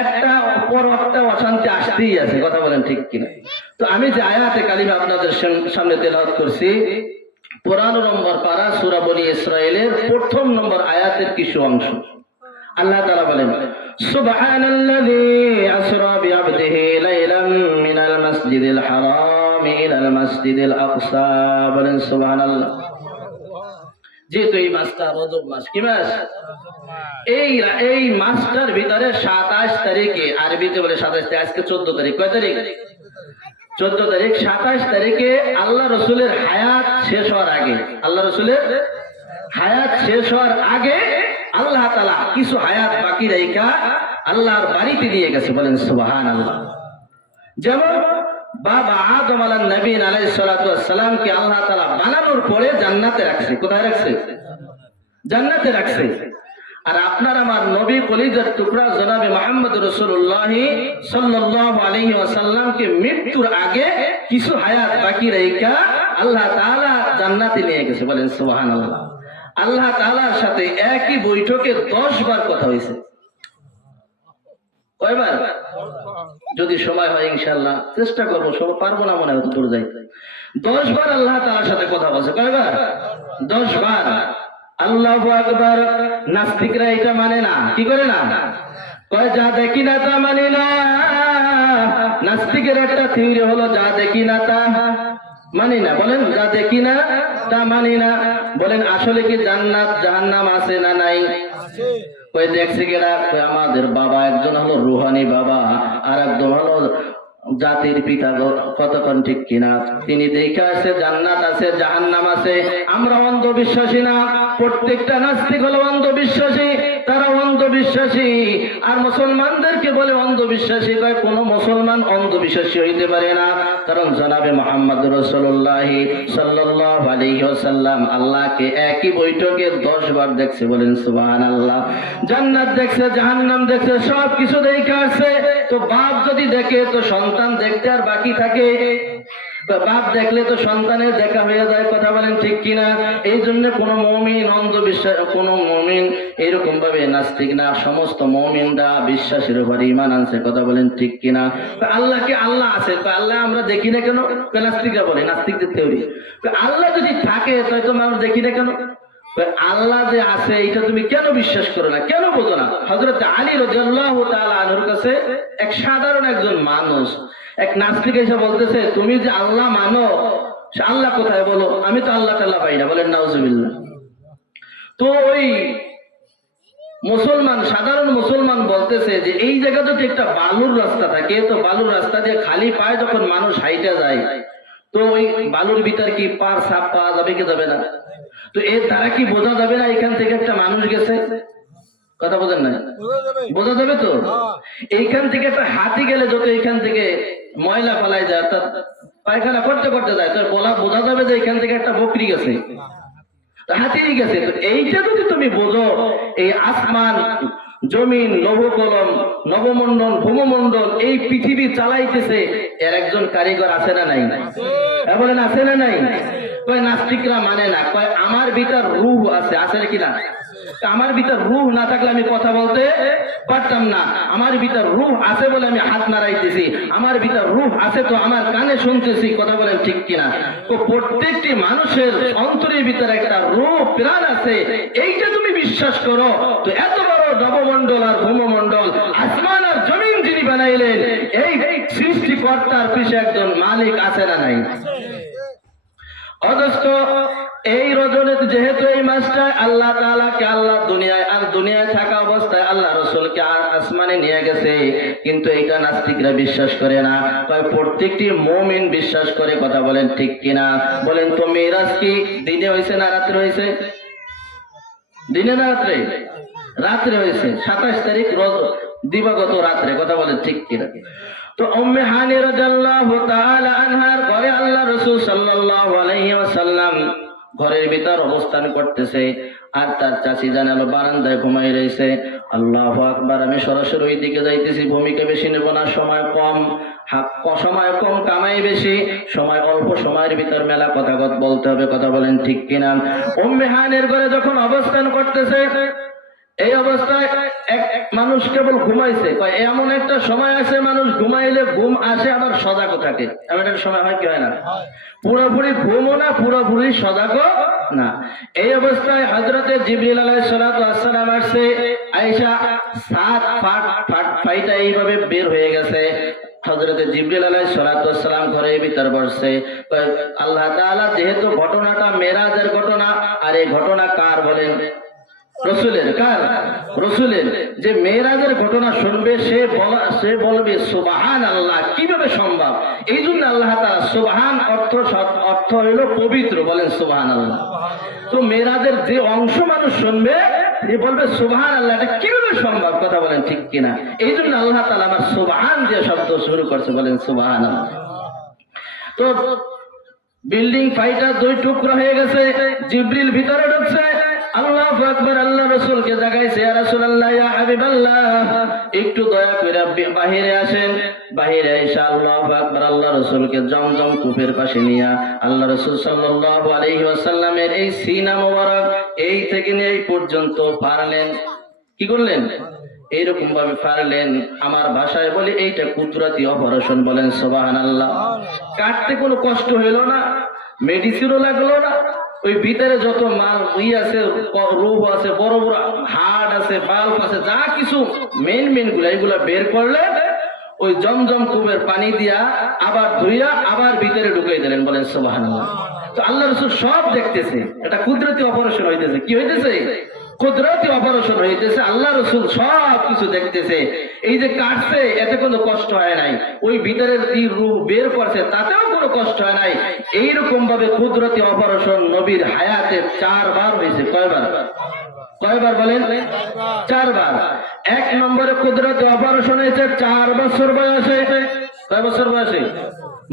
একটা পর একটা অশান্তি আসতেই আছে, কথা বলেন ঠিক কিনা। তো আমি যে আয়াতে কালিমা আপনাদের সামনে তেলাওয়াত করছি, 15 নম্বর পারা সূরা বনী ইসরাঈলের 1ম নম্বর আয়াতের কিছু অংশ। আল্লাহ তাআলা বলেন, সুবহানাল্লাযী আসরা বিআবদিহি লাইলাম মিনাল মাসজিদিল হারাম ইলাল মাসজিদিল আকসা। বলেন সুবহানাল্লাহ। যেহেতু এই মাসটা রজব মাস, কি মাস? এই মাসটার ভিতরে 27 তারিখে, আরবিতে বলে 27 তারিখ, আজকে 14 তারিখ। কয় তারিখ? 14 তারিখ। 27 তারিখে আল্লাহ রসুলের হায়াত শেষ হওয়ার আগে, আল্লাহ রসুলের হায়াত শেষ হওয়ার আগে আল্লাহ তাআলা কিছু হায়াত বাকি রেখা আল্লাহর বাড়িতে দিয়ে গেছে। বলেন সুবহানাল্লাহ। যেমন বাবা আদম আলাইহিস নবী আলাইহিস সালাতু ওয়াস সালামকে আল্লাহ তাআলা বানানোর পরে জান্নাতে রাখছে। কোথায় রাখছে? জান্নাতে রাখছে। আর আপনার আমার নবী কলিজার টুকরা জনাবে মুহাম্মদ রাসূলুল্লাহ সাল্লাল্লাহু আলাইহি ওয়াসাল্লামকে মৃত্যুর আগে কিছু হায়াত বাকি রেখা আল্লাহ তাআলা জান্নাতে নিয়ে গেছে। বলেন সুবহানাল্লাহ। আল্লাহ তাআলার সাথে একই বৈঠকে 10 বার কথা হয়েছে। কয়বার? যদি সময় হয় ইনশাআল্লাহ চেষ্টা করবো, সব পারবো না মনে হয় দূর যাইতে। 10 বার আল্লাহ তাআলার সাথে কথা বলছে। কয়বার? 10 বার। আল্লাহু আকবার। নাস্তিকরা এটা মানে না। কি করে না? কয় যা দেখি না তা মানি না। নাস্তিকের একটা থিওরি হলো যা দেখি না তা মানি না। বলেন যা দেখি না তা মানি না। বলেন আসলে কি জান্নাত জাহান্নাম আছে না নাই? কই দেখছে কেরা? আমাদের বাবা একজন হলো রুহানি বাবা, আর একজন হলো জাতির পিতা। কতক্ষণ ঠিক কিনা? তিনি দেখে আছে জান্নাত আছে জাহান্নাম আছে। আমরা অন্ধবিশ্বাসী না। প্রত্যেকটা নাস্তিক হলো অন্ধবিশ্বাসী, তারা অন্ধবিশ্বাসী। আর মুসলমানদেরকে বলে অন্ধবিশ্বাসী। কয় কোন মুসলমান অন্ধবিশ্বাসী হইতে পারে না, কারণ জনাবে মুহাম্মদ রাসূলুল্লাহ সাল্লাল্লাহু আলাইহি ওয়াসাল্লাম আল্লাহকে একই বৈঠকে 10 বার দেখছে। বলেন সুবহানাল্লাহ। জান্নাত দেখছে, জাহান্নাম দেখছে, সব কিছু দেখে আসছে। তো বাপ যদি দেখে তো সন্তান দেখতে আর বাকি থাকে? বাপ দেখলে তো সন্তানের দেখা হয়ে যায়। কথা বলেন ঠিক কিনা? এই জন্য কোন মুমিন অন্ধবিশ্বাস, কোন মুমিন এরকম ভাবে নাস্তিক না। সমস্ত মুমিনরা বিশ্বাসের উপর ঈমান আনছে। কথা বলেন ঠিক কিনা? আল্লাহকে আল্লাহ আছে, আল্লাহ আমরা দেখি না কেন? নাস্তিকরা বলে, নাস্তিকদের থিওরি, আল্লাহ যদি থাকে তাই তো আমরা দেখি না কেন? আল্লাহ যে আছে এটা তুমি কেন বিশ্বাস করো না, কেন বোঝো না? হযরত আলী রাদিয়াল্লাহু তাআলা আনহুর কাছে এক সাধারণ একজন মানুষ, এক নাস্তিক এসে বলতেছে, তুমি যে আল্লাহ মানো, আল্লাহ কোথায় বলো? আমি তো আল্লাহ তাআলা পাই না। বলেন নাউজুবিল্লাহ। তো ওই মুসলমান, সাধারণ মুসলমান বলতেছে যে এই জায়গাতে যদি একটা বালুর রাস্তা থাকে, তো বালুর রাস্তা দিয়ে খালি পায়ে যখন মানুষ হাইটা যায়, তো ওই বালুর ভিতর কি পার সাপ পাওয়া যাবে কি যাবে না? তো এর দ্বারা কি বোঝা যাবে না এখান থেকে একটা মানুষ গেছে? কথা বোঝেন না? বোঝা যাবে তো। এইখান থেকে একটা হাতি গেলে যত এইখান থেকে ময়লা ফেলাই যায়, অর্থাৎ পায়খানা করতে করতে যায়, তো বোঝা যাবে যে এখান থেকে একটা বকরি গেছে, হাতি গেছে। তো এইটা যদি তুমি বোঝো, এই আসমান জমিন নবকলম নবমন্ডল ভূমমন্ডল এই পৃথিবী চালাইতেছে এর একজন কারিগর আছে না নাই? বলেন আছে না নাই? কয় নাস্তিকরা মানে না। কয় আমার ভিতর রূহ আছে, আছে কি না? আমার ভিতর রূহ না থাকলে আমি কথা বলতে পারতাম না। আমার ভিতর রূহ আছে বলে আমি হাত নাড়াইতেছি, আমার ভিতর রূহ আছে তো আমার কানে শুনতেছি। কথা বলেন ঠিক কিনা? তো প্রত্যেকটি মানুষের অন্তরের ভিতরে একটা রূহ প্রাণ আছে, এইটা তুমি বিশ্বাস করো। তো এত বড় নবমন্ডল আর ভূমমন্ডল, আসমান আর জমিন যিনি বানাইলেন, এই সৃষ্টিকর্তার পিছে একজন মালিক আছে না নাই? অথচ এই রজনীতে যেহেতু এই মাসটা আল্লাহ তাআলাকে আল্লাহ দুনিয়ায় আর দুনিয়ায় থাকা অবস্থায় আল্লাহ রাসূলকে আসমানে নিয়ে গেছে, কিন্তু এইটা নাস্তিকরা বিশ্বাস করে না। তাই প্রত্যেকটি মুমিন বিশ্বাস করে। কথা বলেন ঠিক কিনা? বলেন তো মিরাজ কি দিনে হয়েছে না রাত্রে হয়েছে? দিনে না রাত্রে? রাত্রে হয়েছে। 27 তারিখ দিবাগত রাত্রে। কথা বলেন ঠিক কিনা? তো উম্মে হানি রাদিয়াল্লাহু তাআলা আনহার ঘরে আল্লাহ রাসূল সাল্লাল্লাহু আলাইহি ওয়াসাল্লাম ঘরের ভিতর অবস্থান করতেছে। আর তার চাচি জানালো বারান্দায় ঘুমাই রয়েছে। আল্লাহু আকবার, আমি সরাসরি ওই দিকে যাইতেছি। ভূমিকা বেশি নেব না, সময় কম, সময় কম কামাই বেশি, সময় অল্প, সময়ের ভিতর মেলা কথা বলতে হবে, কথা বলেন ঠিক কিনা। উম্মে হানির ঘরে যখন অবস্থান করতেছে, এই অবস্থায় এক মানুষ কেবল ঘুমাইছে। এমন একটা সময় আছে মানুষ ঘুমাইলে ঘুম আসে আবার সজাগও থাকে, এমন একটা সময় হয় কি হয় না? পুরোপুরি ঘুমও না, পুরোপুরি সজাগও না। এই অবস্থায় হযরতে জিবরিল আলাইহিস সালাতু ওয়াস সালাম আসছে। আয়েশা সাত ফাইটা এইভাবে বের হয়ে গেছে। হযরতে জিবরিল আলাইহিস সালাতু ওয়াস সালাম ঘরের ভিতর বসছে। আল্লাহ তাআলা যেহেতু ঘটনাটা মেরাজের ঘটনা, আর এই ঘটনা কার বলেন? রসুলের। কার? রসুলের। যে মেরাজের ঘটনা শুনবে সে বলবে সুবহানাল্লাহ, কিভাবে সম্ভব? এই জন্য আল্লাহ তাআলা সুবহান অর্থ হইল পবিত্র, বলেন সুবহানাল্লাহ। তো মেরাজের যে অংশ মানুষ শুনবে সে বলবে সুবহানাল্লাহ, এটা কিভাবে সম্ভব, কথা বলেন ঠিক কিনা। এই জন্য আল্লাহ তাআলা আমার সুবহান দিয়ে শব্দ শুরু করছে, বলেন সুবহানাল্লাহ। তো বিল্ডিং ফাইটার দুই টুকরো হয়ে গেছে। জিবরিল ভিতরে ঢুকছে। আল্লাহু আকবার, আল্লাহ রাসূলকে জাগাইছে, ইয়া রাসূলুল্লাহ, ইয়া হাবিবাল্লাহ, একটু দয়া করে বাহিরে আসেন। বাহিরে এসে আল্লাহু আকবার, আল্লাহ রাসূলকে জমজম কূপের পাশে নিয়ে আল্লাহ রাসূল সাল্লাল্লাহু আলাইহি ওয়াসাল্লামের এই সিনা মোবারক এই থেকে নিয়ে এই পর্যন্ত ফাড়লেন। কি করলেন? এইরকম ভাবে ফাড়লেন, আমার ভাষায় বলি এইটা কুদরতি অপারেশন, বলেন সুবহানাল্লাহ। কাটতে কোনো কষ্ট হইল না, মেডিসিনও লাগলো না। ওই ভিতরে যত মাল আছে, রূপ আছে, বড় বড় হাড় আছে, বাল্ব আছে, যা কিছু মেন গুলা, এগুলা বের করলে ওই জমজম কূপের পানি দিয়া আবার ধুইয়া আবার ভিতরে ঢুকিয়ে দিলেন, বলেন সুবহানাল্লাহ। তো আল্লাহ রাসূল সব দেখতেছে, এটা কুদরতি অপারেশন হইতেছে। কি হইতেছে? কুদরতি অপারেশন হইতেছে। আল্লাহ রাসূল সব কিছু দেখতেছে। এই যে কাটছে, এতে কোনো কষ্ট হয় নাই। ওই ভিতরের যে রূহ বের করছে, তাতেও কোনো কষ্ট হয় নাই। এইরকম ভাবে কুদরতি অপারেশন নবীর হায়াতে 4 বার হয়েছে। কয়বার? কয়বার বলেন? 4 বার। 1 নম্বরে কুদরতি অপারেশন হয়েছে 4 বছর বয়সে। কয় বছর বয়সে?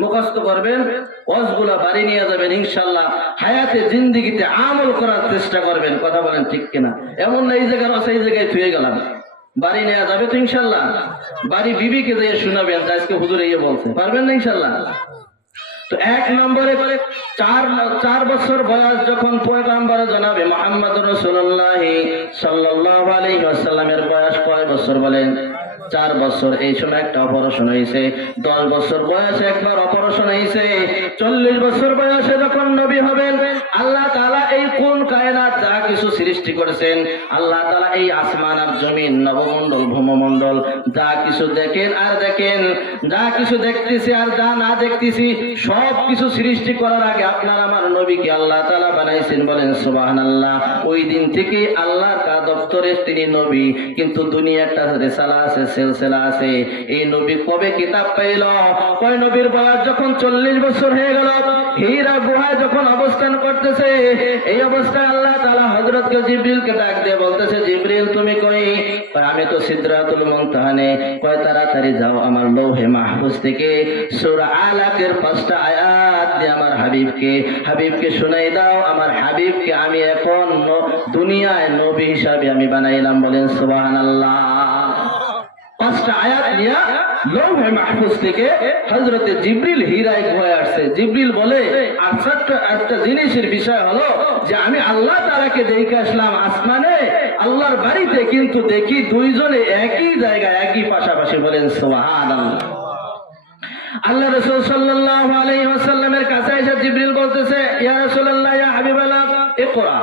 মুখস্থ করবেন, ওয়াজগুলা বাড়ি নিয়ে যাবেন ইনশাআল্লাহ। হায়াতে জিন্দেগিতে আমল করার চেষ্টা করবেন, কথা বলেন ঠিক কিনা। এমন না এই জায়গার আছে এই জায়গায় থুয়ে গেলাম, বাড়ি নেওয়া যাবে তো ইনশাআল্লাহ। বাড়ি বিবিকে দিয়ে শোনাবেন আজকে হুজুর এই বলছে, পারবেন না ইনশাআল্লাহ। তো 1 নম্বরে 4 বছর বয়স যখন পয়গম্বর জনাবে মুহাম্মদ রাসূলুল্লাহ সাল্লাল্লাহু আলাইহি ওয়াসাল্লামের বয়স কয় বছর বলেন? 4 বছর। এই সময় একটা অপারেশন হয়েছে। 10 বছর বয়সে একবার অপারেশন হয়েছে। 40 বছর বয়সে যখন নবী হবেন, আল্লাহ তাআলা এই কোন কায়নাত যা কিছু সৃষ্টি করেছেন, আল্লাহ তাআলা এই আসমান আর জমিন, নবমণ্ডল, ভূমমণ্ডল, যা কিছু দেখেন আর দেখেন, যা কিছু দেখতেছি আর যা না দেখতেছি, সব কিছু সৃষ্টি করার আগে আপনার আমার নবীকে আল্লাহ তাআলা বানাইছেন, বলেন সুবহানাল্লাহ। ওই দিন থেকে আল্লাহর দপ্তরে তিনি নবী, কিন্তু দুনিয়া একটা রিসালা আছে, সিলসিলা আছে। এই নবী কবে কিতাব পাইল? কয় নবীর বয়স যখন 40 বছর হয়ে গেল, হীরা গুহায় যখন অবস্থান করতেছে, এই অবস্থায় আল্লাহ তাআলা হযরত জিবরিলকে ডাক দিয়ে বলতেছে, জিবরিল তুমি কই? কয় আমি তো সিদরাতুল মুনতাহানে। কয় তাড়াতাড়ি যাও, আমার লৌহে মাহফুজ থেকে সূরা আলাকের 5টা আয়াত দিয়ে আমার হাবিবকে শুনাই দাও। আমার হাবিবকে আমি এখন দুনিয়ায় নবী হিসাবে আমি বানাইলাম, বলেন সুবহানাল্লাহ। 5টা আয়াত নিয়ে লৌহে মাহফুজ থেকে হযরতে জিবরিল হীরায় গুহায় আসছে। জিবরিল বলে, আর একটা জিনিসের বিষয় হলো যে আমি আল্লাহ তাআলাকে দেখে আসলাম আসমানে, আল্লাহর বাড়িতে, কিন্তু দেখি দুইজনে একই জায়গায়, একই পাশাপাশি, বলেন সুবহানাল্লাহ। আল্লাহ রাসূল সাল্লাল্লাহু আলাইহি ওয়াসাল্লামের কাছে এসে জিবরিল বলতেছে, ইয়া রাসূলুল্লাহ, ইয়া হাবিবাল্লাহ, ইকরা।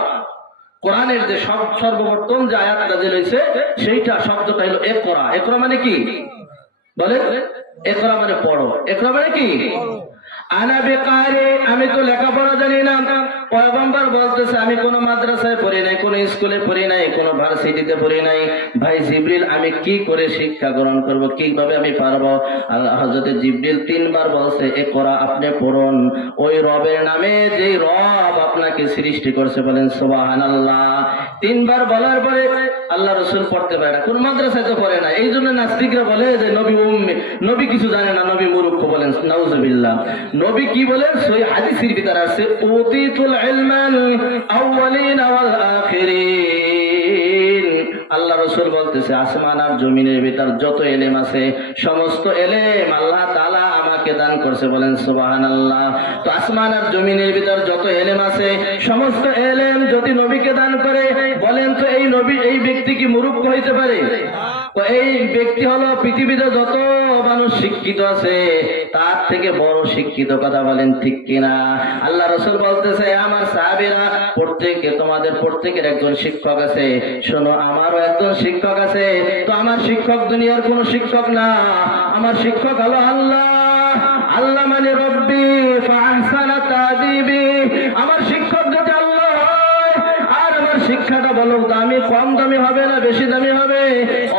কোরআনের যে সর্বপ্রথম যে আয়াত নাযিল হয়েছে, সেইটা শব্দটা হলো ইকরা। ইকরা মানে কি বলে? ইকরা মানে পড়ো। ইকরা মানে কি? আনা বিকারি, আমি তো লেখাপড়া জানি না। পয়গম্বর বলতেছে, আমি কোন মাদ্রাসায় পড়ি নাই, কোন স্কুলে পড়ি নাই, কোন ভার্সিটিতে পড়ি নাই। ভাই জিবরিল, আমি কি করে শিক্ষা গ্রহণ করব, কিভাবে আমি পারবো? হযরত জিবরিল 3 বার বলছে, ইকরা, আপনি পড়ুন ওই রবের নামে যে রব আপনাকে সৃষ্টি করছে, বলেন সুবহানাল্লাহ। 3 বার বলার পরে আল্লাহ রসুল পড়তে পারে না, কোন মাদ্রাসায় তো পড়ে না। এই জন্য নাস্তিকরা বলে যে নবী উম্মি, নবী কিছু জানে না, নবী মূর্খ বলেন। নাউজুবিল্লাহ। নবী কি বলেন? সহিহ হাদিসের ভিতরে আছে, উতিতুল ইলমান আউয়ালিন ওয়াল আখিরিন। আল্লাহ রসুল বলতেছে আসমান আর জমিনের ভিতর যত এলেম আছে সমস্ত এলেম আল্লাহ তাআলা আমাকে দান করছে, বলেন সুবহানাল্লাহ। তো আসমান আর জমিনের ভিতর যত এলেম আছে সমস্ত এলেম যদি নবীকে দান করে, বলেন তো এই নবী, এই ব্যক্তি কি মূর্খ হইতে পারে? তো এই ব্যক্তি হলো পৃথিবীতে যত মানুষ শিক্ষিত আছে তার থেকে বড় শিক্ষিত, কথা বলেন ঠিক কিনা? আল্লাহ রসুল বলতেছে আমার সাহাবীরা প্রত্যেকে, তোমাদের প্রত্যেকের একজন শিক্ষক আছে, শোনো আমারও একজন শিক্ষক আছে। তো আমার শিক্ষক দুনিয়ার কোন শিক্ষক না, আমার শিক্ষক হলো আল্লাহ। আল্লাহ মানে রব্বি ফাহসানা তাদিবি। আমার শিক্ষক যদি আল্লাহ হয়, আর আমার শিক্ষাটা বলো দামি, কম দামি হবে না বেশি দামি হবে?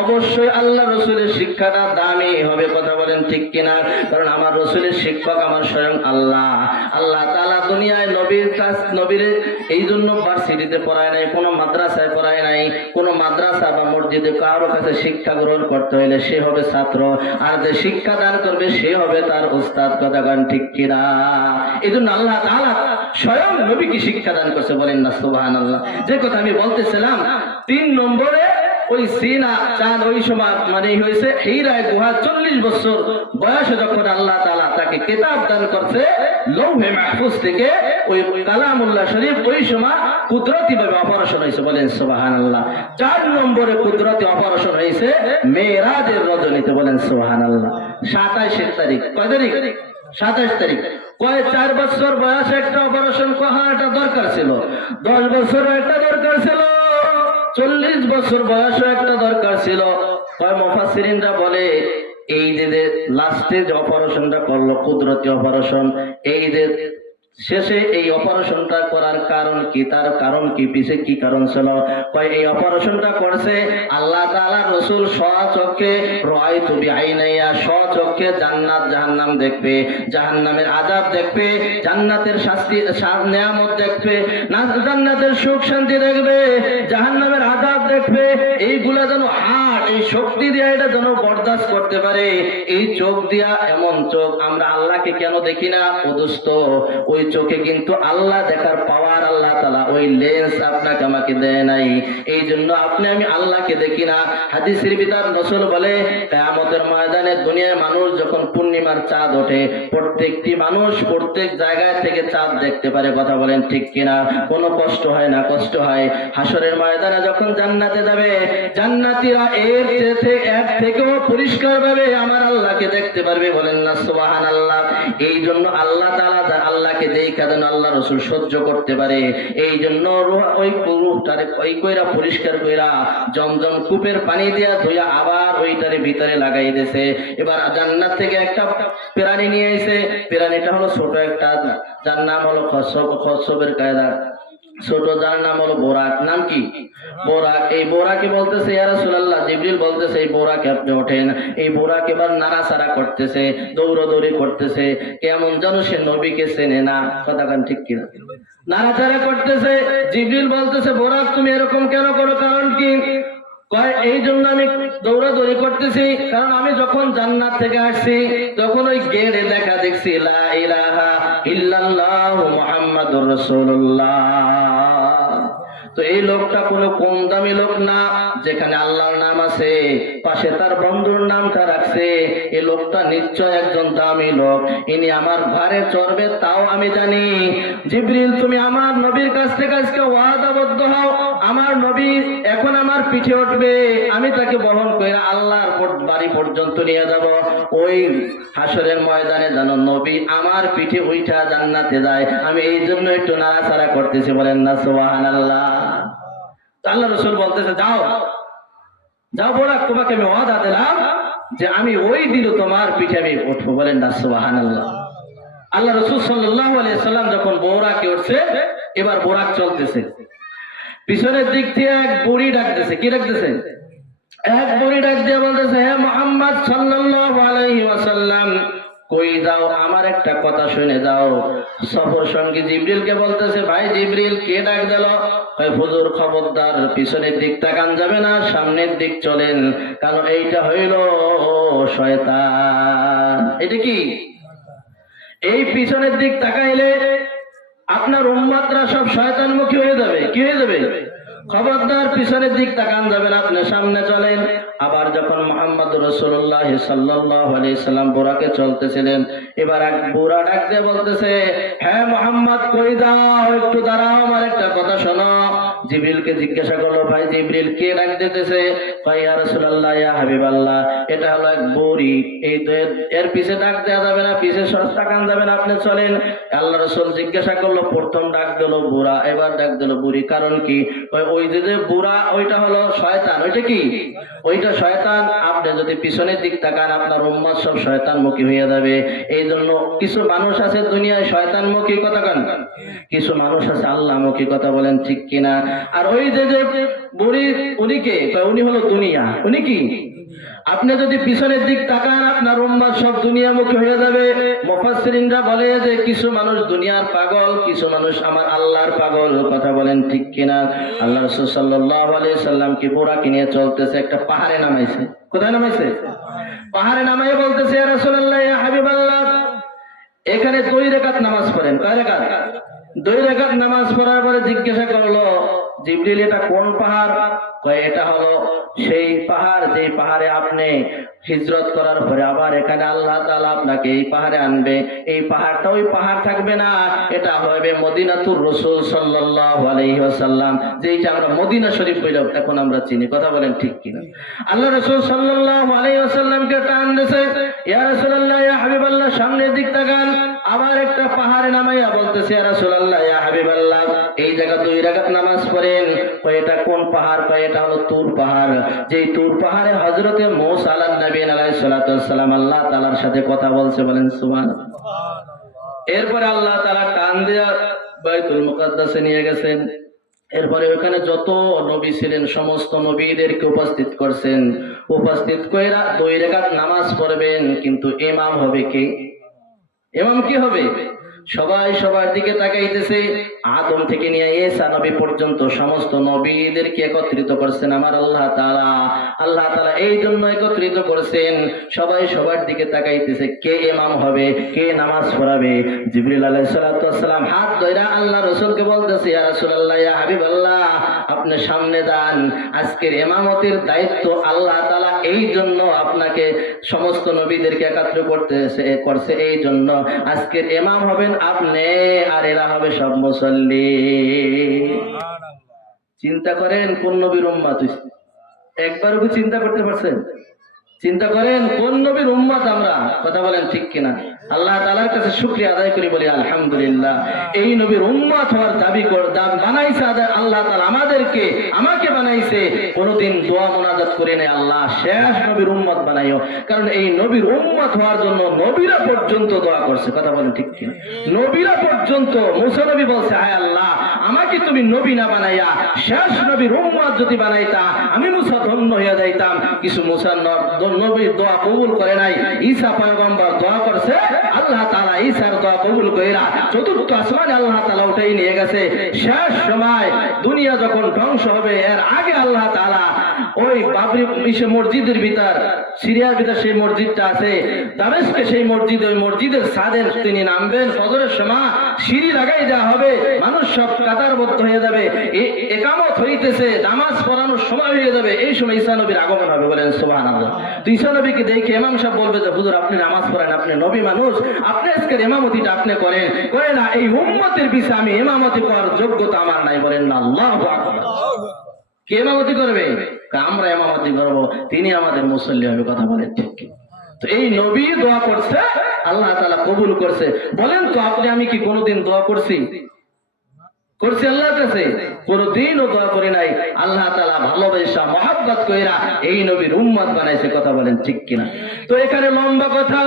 অবশ্যই আল্লাহ রসুলের শিক্ষাটা দামি হবে, কথা বলেন ঠিক কিনা? কারণ আমার রসুলের শিক্ষক আমার স্বয়ং আল্লাহ। আল্লাহ তাআলা দুনিয়ায় নবীর কাছ, নবীর এই জন্য ভার্সিটিতে পড়ায় নাই, কোনো মাদ্রাসায় পড়ায় নাই। কোনো মাদ্রাসা বা মসজিদে কারোর কাছে শিক্ষা গ্রহণ করতে হইলে সে হবে ছাত্র, আর যে শিক্ষা দান করবে সে হবে তার উস্তাদ, কথা গান ঠিক কিনা? এই জন্য আল্লাহ তাআলা স্বয়ং নবীকে শিক্ষা দান করছে, বলেন না সুবহানাল্লাহ। যে কথা আমি বলতেছিলাম, 3 নম্বরে ওই সিনা চাঁদ ওই সময় মানে হয়েছে হীরায় গুহা 40 বছর বয়সে যখন আল্লাহ তাআলা তাকে কিতাব দান করছে লৌহে মাহফুজ থেকে, ওই কালামুল্লাহ শরীফ ওই সময় কুদরতি ভাবে অপারেশন হয়েছে, বলেন সুবহানাল্লাহ। 4 নম্বরে কুদরতি অপারেশন হয়েছে মেরাজের রজনীতে, বলেন সুবহানাল্লাহ। 27 তারিখ, কয় তারিখ? 27 তারিখ। কয় 4 বছর বয়সে একটা অপারেশন করাটা দরকার ছিল, 10 বছর একটা দরকার ছিল, 40 বছর বয়সে একটা দরকার ছিল। কয় মুফাসসিরিনরা বলে এই যে লাস্টে যে অপারেশনটা করলো কুদরতি অপারেশন, এই যে শেষে এই অপারেশনটা করার কারণ কি, তার কারণ কি, পিছে কি কারণ ছিল? কয় এই অপারেশনটা করছে আল্লাহ তাআলা রসুল স্বচক্ষে রাআইতু বিআইনাইয়া, স্বচক্ষে জান্নাত জাহান্নাম দেখবে, জাহান্নামের আযাব দেখবে, জান্নাতের শাস্তি নিয়ামত দেখবে, জান্নাতের সুখ শান্তি দেখবে, জাহান্নামের আযাব দেখবে। এইগুলা যেন হার্ট, এই শক্তি দিয়ে এটা যেন বরদাস্ত করতে পারে। এই চোখ দিয়া, এমন চোখ আমরা আল্লাহকে কেন দেখি না? ও দোস্ত, ওই চোখে কিন্তু আল্লাহ দেখার পাওয়ার আল্লাহ তাআলা ওই লেন্স আপনাকে আমাকে দেয় নাই, এই জন্য আপনি আমি আল্লাহকে দেখি না। হাদিসের ভিতর রাসূল বলে কিয়ামতের ময়দানে দুনিয়ায় মানুষ যখন পূর্ণিমার চাঁদ ওঠে, প্রত্যেকটি মানুষ প্রত্যেক জায়গায় থেকে চাঁদ দেখতে পারে, কথা বলেন ঠিক কিনা? কোনো কষ্ট হয় না? কষ্ট হয়। হাসরের ময়দানে যখন জান্নাতে যাবে, জান্নাতীরা এর থেকেও পরিষ্কার ভাবে আমার আল্লাহকে দেখতে পারবে, বলেন না সুবহানাল্লাহ। এই জন্য আল্লাহ তাআলা আল্লাহকে দেখা দেন আল্লাহ রসুল সহ্য করতে পারে, এই জন্য ওই রূপটারে ওই কইরা পরিষ্কার কইরা জমজম কূপের পানি দিয়া ধুইয়া আবার ওইটারে ভিতরে লাগাই দিয়েছে। এবার জান্নাত থেকে একটা প্রাণী নিয়ে এসে, প্রাণীটা হলো ছোট একটা, যার নাম হলো খচ্চপের কায়দা, ছোট, যার নাম হলো বোরাক। নাম কি? বোরাক। এই বোরাকে বলতেছে ইয়া রাসূলুল্লাহ, জিবরিল বলতেছে এই বোরাকে আপনি ওঠেন। এই বোরাক এবার নাড়াচাড়া করতেছে, দৌড়াদৌড়ি করতেছে, কেমন যেন সে নবীকে চেনে না, কথা কান ঠিক কিনা? নাড়াচাড়া করতেছে। জিবরিল বলতেছে বোরাক তুমি এরকম কেন করো, কারণ কি? কয় এই জন্য আমি দৌড়াদৌড়ি করতেছি, কারণ আমি যখন জান্নাত থেকে আসছি তখন ওই গেটে লেখা দেখছি লা ইলাহা ইল্লাল্লাহু মুহাম্মাদুর রাসূলুল্লাহ। তো এই লোকটা কোনো কম দামি লোক না, যেখানে আল্লাহর নাম আছে পাশে তার বন্ধুর নামটা রাখছে, এই লোকটা নিশ্চয় একজন দামি লোক, ইনি আমার ঘরে চড়বে তাও আমি জানি। জিবরিল তুমি আমার নবীর কাছ থেকে আজকে ওয়াদাবদ্ধ হও, আমার নবী এখন আমার পিঠে উঠবে, আমি তাকে বহন করে আল্লাহর বাড়ি পর্যন্ত নিয়ে যাব। ওই হাসরের ময়দানে যেন নবী আমার পিঠে উঠা জান্নাতে যায়, আমি এই জন্য একটু নাড়াচাড়া করতেছি, বলেন না সুবহানাল্লাহ। আল্লাহ রাসূল বলতেছে যাও যাও বোরাক, তোমাকে আমি ওয়াদা দিলাম যে আমি ওই দিন তোমার পিঠে আমি উঠবো, বলেন না সুবহানাল্লাহ। আল্লাহ রাসূল সাল্লাল্লাহু আলাইহি সাল্লাম যখন বোরাকে উঠছে, এবার বোরাক চলতেছে, পিছনের দিক থেকে এক বুড়ি ডাকতেছে। কি ডাকতেছে? এক বুড়ি ডাক দিয়ে বলতেছে হে মুহাম্মদ সাল্লাল্লাহু আলাইহি ওয়াসাল্লাম, কই যাও, আমার একটা কথা শুনে যাও। সফর সঙ্গী জিবরিলকে বলতেছে, ভাই জিবরিল, কে ডাক দিল? হুজুর খবরদার, পিছনের দিক তাকান যাবে না, সামনের দিক চলেন, কারণ এইটা হইল শয়তান। এটা কি? এই পিছনের দিক তাকাইলে আপনার উম্মতরা সব শয়তানমুখী হয়ে যাবে। কি হয়ে যাবে? খবরদার, পিছনের দিক তাকান যাবে না, আপনি সামনে চলেন। আবার যখন মুহাম্মদ রাসূলুল্লাহ সাল্লাল্লাহু আলাইহি সাল্লাম বুরাকে চলতেছিলেন, এবার এক বুড়া ডাক দিয়ে বলতেছে, হ্যাঁ মুহাম্মদ, কই যাও? একটু দাঁড়াও, আমার একটা কথা শোনো। জিবরিলকে জিজ্ঞাসা করলো, ভাই জিবরিল, কে ডাক দিতেছে? কয়, ইয়া রাসূলুল্লাহ, ইয়া হাবিবাল্লাহ, এটা হলো এক বুড়ি, এই এর পিছে ডাক দেওয়া যাবে না, পিছে তাকান যাবে না, আপনি চলেন। আল্লাহ রাসূল জিজ্ঞাসা করলো, প্রথম ডাক দিল বুড়া, এবার ডাক দিল বুড়ি, কারণ কি? ওই যে বুড়া, ওইটা হলো শয়তান। ওইটা কি? ওইটা শয়তান। আপনি যদি পিছনের দিক তাকান, আপনার উম্মত সব শয়তানমুখী হয়ে যাবে। এই জন্য কিছু মানুষ আছে দুনিয়ায় শয়তানমুখী কথা কন, কিছু মানুষ আছে আল্লাহমুখী কথা বলেন, ঠিক কিনা? আর ওই যে বুড়ি, উনি কে? উনি হলো দুনিয়া। উনি কি? আপনি যদি পিছনের দিক তাকান, আপনার উম্মত সব দুনিয়ামুখী হয়ে যাবে। মুফাসসিরিনরা বলে যে কিছু মানুষ দুনিয়ার পাগল, কিছু মানুষ আমার আল্লাহর পাগল। কথা বলেন, ঠিক কিনা? আল্লাহ রাসূল সাল্লাল্লাহু আলাইহি সাল্লাম কি বুড়াকে নিয়ে চলতেছে, একটা পাহাড়ে নামাইছে। কোথায় নামাইছে? পাহাড়ে নামাইয়ে বলতেছে, ইয়া রাসূলুল্লাহ, ইয়া হাবিবাল্লাহ, এখানে 2 রাকাত নামাজ পড়েন। কয় রাকাত? 2 রাকাত নামাজ পড়ার পরে জিজ্ঞাসা করলো, জিবরিল, এটা কোন পাহাড়? কয়, এটা হলো সেই পাহাড় যেই পাহাড়ে আপনি হিজরত করার পরে আবার এখানে আল্লাহ তাআলা আপনাকে এই পাহাড়ে আনবে। এই পাহাড়টা ওই পাহাড় থাকবে না, এটা হবে মদিনাতুর রাসূল সাল্লাল্লাহু আলাইহি ওয়াসাল্লাম, যেটা আমরা মদিনা শরীফ বলে এখন আমরা চিনি। কথা বলেন, ঠিক কিনা? আল্লাহ রাসূল সাল্লাল্লাহু আলাইহি ওয়াসাল্লামকে টান দিয়েছে, ইয়া রাসূলুল্লাহ, ইয়া হাবিবাল্লাহ, সামনের দিক তাকান। আবার একটা পাহাড়ে নামাইয়া বলতেছে, ইয়া রাসূলুল্লাহ, ইয়া হাবিবাল্লাহ, এই জায়গা 2 রাকাত নামাজ পড়েন। কয়, এটা কোন পাহাড়? কয়, এটা হলো তুর পাহাড়, যেই তুর পাহাড়ে হযরতে মূসা আলাইহিস সালাতু ওয়াস সালাম আল্লাহ তাআলার সাথে কথা বলছে। বলেন সুবহানাল্লাহ। এরপরে আল্লাহ তাআলা টান দিয়া বাইতুল মুকাদ্দাসে নিয়ে গেছেন। এরপরে ওখানে যত নবী ছিলেন সমস্ত নবীদেরকে উপস্থিত করছেন। উপস্থিত কইরা 2 রাকাত নামাজ পড়বেন, কিন্তু ইমাম হবে কে? ইমাম কি হবে? সবাই সবার দিকে তাকাইতেছে। আদম থেকে নিয়ে ঈসা নবী পর্যন্ত সমস্ত নবীদেরকে একত্রিত করছেন আমার আল্লাহ তাআলা। আল্লাহ তাআলা এই জন্য একত্রিত করেছেন, সবাই সবার দিকে তাকাইতেছে, কে ইমাম হবে, কে নামাজ পড়াবে। জিবরিল আলাইহিস সালাতু ওয়াস সালাম হাত ধইরা আল্লাহ রাসূলকে বলতেছে, ইয়া রাসূলুল্লাহ, ইয়া হাবিবাল্লাহ, আপনি সামনে যান। আজকের ইমামতের দায়িত্ব আল্লাহ তাআলা এই জন্য আপনাকে সমস্ত নবীদেরকে একত্র করছে এই জন্য আজকের ইমাম হবেন আপনি, আর এরা হবে সব মুসল্লি। চিন্তা করেন কোন নবীর উম্মত? একবারও কি চিন্তা করতে পারছেন? চিন্তা করেন কোন নবীর উম্মত আমরা। কথা বলেন, ঠিক কিনা? আল্লাহ তাআলার কাছে শুকরিয়া আদায় করি, বলি আলহামদুলিল্লাহ। এই নবীর উম্মত হওয়ার দাবি বানাইছে আল্লাহ তাআলা, আমাকে বানাইছে। কোনদিন দোয়া মুনাজাত করে নেই, আল্লাহ শেষ নবীর উম্মত বানাইও। কারণ এই নবীর উম্মত হওয়ার জন্য নবীরা পর্যন্ত দোয়া করছে। কথা বলেন, ঠিক কিনা? নবীরা পর্যন্ত, মুসা নবী বলছে, হায় আল্লাহ, আমাকে তুমি নবী না বানাইয়া শেষ নবীর উম্মত যদি বানাইতা, আমি মুসা ধন্য হইয়া যাইতাম। কিছু মুসা নবীর দোয়া কবুল করে নাই। ঈসা পয়গম্বর দোয়া করছে, আল্লাহ তাআলা ঈসার দোয়া কবুল কইরা চতুর্থ আসমানে আল্লাহ তাআলা উঠাই নিয়ে গেছে। শেষ সময় দুনিয়া যখন ধ্বংস হবে, এর আগে আল্লাহ তাআলা ওই বাবরি মসজিদের ভিতর, সিরিয়ার ভিতর সেই মসজিদটা আছে, দামেস্কে সেই মসজিদ, ওই মসজিদের ছাদে তিনি নামবেন। ফজরের সময় সিঁড়ি লাগাই দেওয়া হবে, মানুষ সব কাতারবদ্ধ হয়ে যাবে, একামত হইতেছে, নামাজ পড়ানোর সময় হয়ে যাবে। এই সময় ঈসা নবীর আগমন হবে। বলেন সুবহানাল্লাহ। তো ঈসা নবীকে দেখে ইমাম সাহেব বলবে যে, হুজুর, আপনি নামাজ পড়েন, আপনি নবী মানুষ, আপনি আজকের ইমামতিটা আপনি করেন। কয় না, এই উম্মতের পিছে আমি ইমামতি করার যোগ্যতা আমার নাই। বলেন না আল্লাহু আকবার। কে ইমামতি করবে? আমরা ইমামতি করব, তিনি আমাদের মুসল্লি হবে। কথা বলেন, ঠিক কি? তো এই নবী দোয়া করছে, আল্লাহ তাআলা কবুল করছে। বলেন তো আপনি আমি কি কোনোদিন দোয়া করছি? আল্লাহর কাছে কোনদিনও দোয়া করে নাই। আল্লাহ তাআলা ভালোবাসা মহব্বত কইরা এই নবীর উম্মত বানাইছে। কথা বলেন, ঠিক কিনা? তো এখানে লম্বা কথা,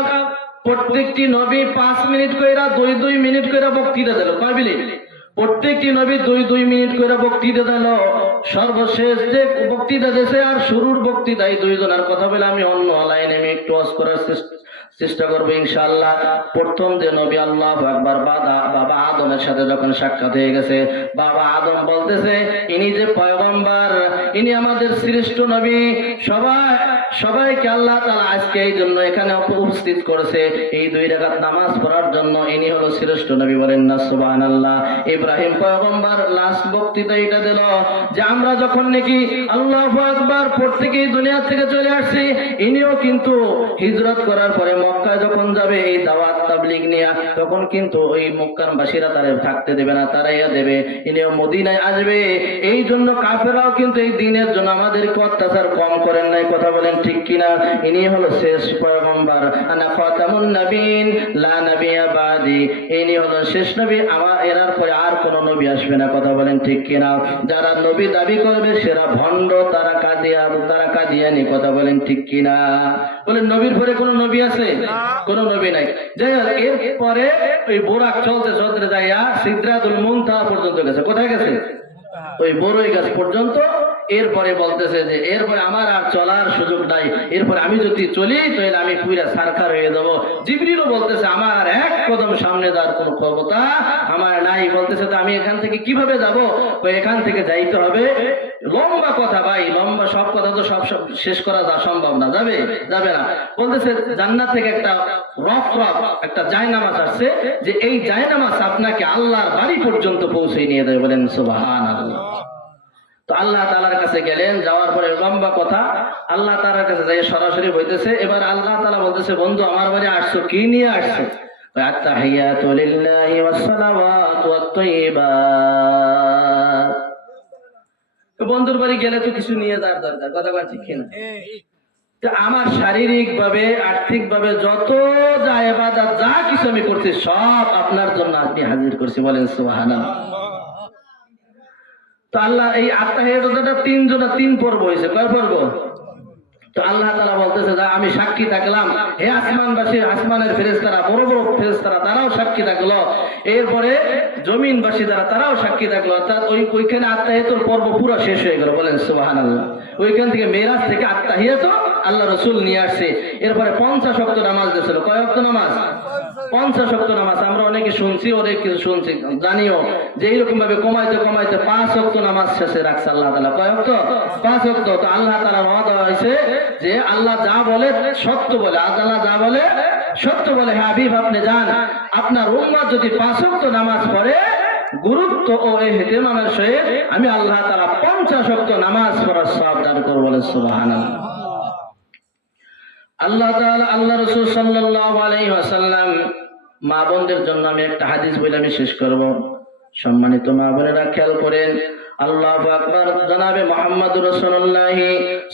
প্রত্যেকটি নবী 5 মিনিট কইরা 2 মিনিট কইরা বক্তৃতা দিল। কয় মিনিট? প্রত্যেকটি নবী 2-2 মিনিট করে বক্তৃতা দিল। সর্বশেষ যে বক্তৃতা দিয়েছে আর শুরুর বক্তৃতায় 2 জনের কথা বলে আমি অন্য লাইনে আমি একটু ওয়াজ করার চেষ্টা করবো ইনশাআল্লাহ। প্রথম যে নবী আল্লাহু আকবার বাবা আদমের সাথে যখন সাক্ষাৎ হয়ে গেছে, বাবা আদম বলতেছে ইনি যে পয়গম্বর, ইনি আমাদের শ্রেষ্ঠ নবী, সবাইকে আল্লাহ তাআলা আজকে এই জন্য এখানে উপস্থিত করেছে এই 2 রাকাত নামাজ পড়ার জন্য, ইনি হলো শ্রেষ্ঠ নবী। বলেন না সুবহানাল্লাহ। ইব্রাহিম পয়গম্বর লাস্ট বক্তৃতা এটা দিল যে আমরা যখন নাকি আল্লাহু আকবার প্রত্যেকে দুনিয়া থেকে চলে আসছি, ইনিও কিন্তু হিজরত করার পরে মক্কায় যখন যাবে এই দাওয়াত তাবলীগ নিয়ে, তখন কিন্তু ওই মক্কাবাসীরা তারে থাকতে দেবে না, তারাইয়া দেবে, ইনিও মদিনায় আসবে। এই জন্য কাফেররাও কিন্তু এই দিনের জন্য আমাদেরকে অত্যাচার কম করেন নাই। কথা বলেন ঠিক কিনা? ইনি হলো শেষ পয়গম্বর। আনা খাতামুন নবীন লা নবিয়্যা বাদি, ইনি হলো শেষ নবী, আমার এরার পরে আর কোন নবী আসবে না। কথা বলেন ঠিক কিনা? যারা নবী দাবি করবে সেরা ভণ্ড, তারা কাদিয়ানি। কথা বলেন ঠিক কিনা? বলেন নবীর পরে কোন নবী আছে? কোন নবী নাই। যাই হোক, এরপরে ওই বোরাক চলতে চলতে যাইয়া সিদরাতুল মুনতাহা পর্যন্ত গেছে। কোথায় গেছে? ওই বড়ই গাছ পর্যন্ত। এরপরে বলতেছে যে এরপরে আমার আর চলার সুযোগ নাই, এরপরে আমি যদি চলি তাহলে আমি পুরা সারখার হয়ে যাবো। জিবরিলও বলতেছে আমার এক কদম সামনে যাওয়ার কোনো ক্ষমতা আমার নাই। বলতেছে তো আমি এখান থেকে কিভাবে যাব? এখান থেকে যাইতে হবে। লম্বা কথা ভাই, লম্বা, সব কথা তো সব শেষ করা সম্ভব না, যাবে না। বলতেছে জান্নাত থেকে একটা একটা জায়নামাজ আসছে, যে এই জায়নামাজ আপনাকে আল্লাহর বাড়ি পর্যন্ত পৌঁছে নিয়ে দেবে। বলেন সুবহানাল্লাহ। তো আল্লাহ তাআলার কাছে গেলেন, যাওয়ার পরে লম্বা কথা, আল্লাহ তাআলার কাছে যাই সরাসরি হইতেছে। এবার আল্লাহ তাআলা বলতেছে বন্ধু আমার বাড়ি আসছো, কি নিয়ে আসছো? আত্তাহিয়াতু লিল্লাহি ওয়াস সালাওয়াতু ওয়াত তাইয়্যিবাত। তো বন্ধুর বাড়ি গেলে তো কিছু নিয়ে যাওয়ার দরকার। কথা বলা ঠিক কিনা? আমার শারীরিক ভাবে আর্থিক ভাবে যত যা ইবাদত যা কিছু আমি করছি সব আপনার জন্য আপনি হাজির করছি। বলেন সুবহানাল্লাহ। তো আল্লাহ এই আত্তাহিয়াতুটা 3 পর্ব হয়েছে। কয় পর্ব? তো আল্লাহ তাআলা বলতেছে যে আমি সাক্ষী থাকলাম, হে আসমানবাসী, আসমানের ফেরেশতারা, বড় বড় ফেরেশতারা, তারাও সাক্ষী থাকলো। এরপরে জমিনবাসী যারা, তারাও সাক্ষী থাকলো। অর্থাৎ ওইখানে আত্তাহিয়াতুর পর্ব পুরো শেষ হয়ে গেল। বলেন সুবহানাল্লাহ। ওইখান থেকে মেরাজ থেকে আত্তাহিয়াত আল্লাহ রাসূল নিয়ে আসছে। এরপরে 50 ওয়াক্ত নামাজ দিয়েছিল। কয় ওয়াক্ত নামাজ? 50 ওয়াক্ত নামাজ। আমরা অনেকে শুনছি, অনেক কিছু শুনছি, জানিও যে এইরকম ভাবে কমাইতে 5 ওয়াক্ত নামাজ শেষে রাখছে আল্লাহ তাআলা। কয় ওয়াক্ত? 5 ওয়াক্ত। তো আল্লাহ তাআলা ওয়াদা হয়েছে যে আল্লাহ যা বলে সত্য বলে, আল্লাহ যা বলে সত্য বলে। হ্যাঁ হাবিব আপনি যান, আপনার উম্মত যদি 5 ওয়াক্ত নামাজ পড়ে গুরুত্ব ও ইহতিমামের সহিত আমি আল্লাহ তাআলা 50 ওয়াক্ত নামাজ পড়ার সওয়াব দান করব। বলেন সুবহানাল্লাহ। আল্লাহ তাআলা, আল্লাহ রাসূল সাল্লাল্লাহু আলাইহি ওয়াসাল্লাম, মা বোনদের জন্য আমি একটা হাদিস বলে আমি শেষ করব। সম্মানিত মা বোনেরা খেয়াল করেন, আল্লাহু আকবার। জনাবে মুহাম্মদুর রাসূলুল্লাহ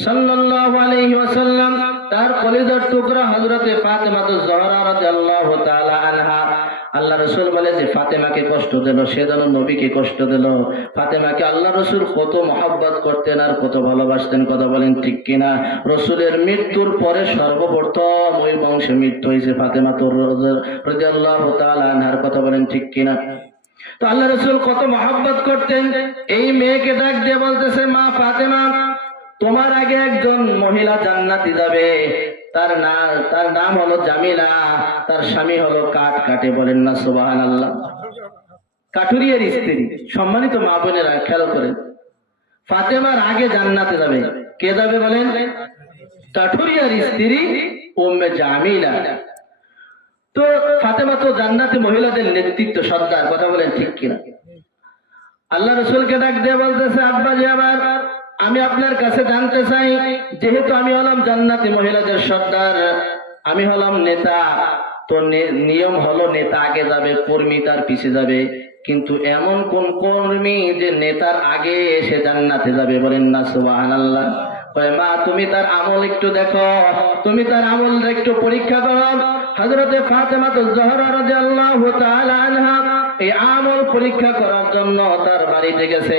সাল্লাল্লাহু আলাইহি ওয়াসাল্লাম তার কলিজার টুকরা হযরতে ফাতেমাতুজ জোহরা রাদিয়াল্লাহু তাআলা আনহা, আল্লাহ রাসূল বলে যে ফাতেমাকে কষ্ট দিল, সে যেন নবীকে কষ্ট দিল। ফাতেমাকে আল্লাহ রাসূল কত মহব্বত করতেন আর কত ভালোবাসতেন। কথা বলেন ঠিক কিনা? রাসূলের মৃত্যুর পরে সর্বপ্রথম ওই বংশে মৃত্যু হয়েছে ফাতেমাতুর রাদিয়াল্লাহু তাআলা আনহার। কথা বলেন ঠিক কিনা? তো আল্লাহ রাসূল কত মহব্বত করতেন। এই মেয়েকে ডাক দিয়ে বলতেছে মা ফাতেমা, তোমার আগে একজন মহিলা জান্নাতি যাবে, তার নাম হলো জামিলা, তার স্বামী হলো কাটে। বলেন না সুবহানাল্লাহ। কাঠুরিয়ার স্ত্রী। সম্মানিত মা বোনেরা খেয়াল করেন, ফাতেমার আগে জান্নাতে যাবে কে যাবে বলেন? কাঠুরিয়ার স্ত্রী উম্মে জামিলা। তো ফাতেমা তো জান্নাতি মহিলাদের নেতৃত্ব সর্দার। কথা বলেন ঠিক কিনা? আল্লাহ রাসূলকে ডাক দিয়ে বলতেছে আব্বা জি, আবার আমি আপনার কাছে জানতে চাই, যেহেতু আমি হলাম জান্নাতি মহিলাদের সর্দার, আমি হলাম নেতা, তো নিয়ম হলো নেতা আগে যাবে, কর্মী তার পিছে যাবে, কিন্তু এমন কোন কর্মী যে নেতার আগে এসে জান্নাতে যাবে? বলেন না সুবহানাল্লাহ। মা তুমি তার আমল একটু দেখো, তুমি তার আমল একটু পরীক্ষা করো। হযরতে ফাতেমাতুজ জোহরা রাদিয়াল্লাহু তাআলা আনহা এই আমল পরীক্ষা করার জন্য তার বাড়িতে গেছে।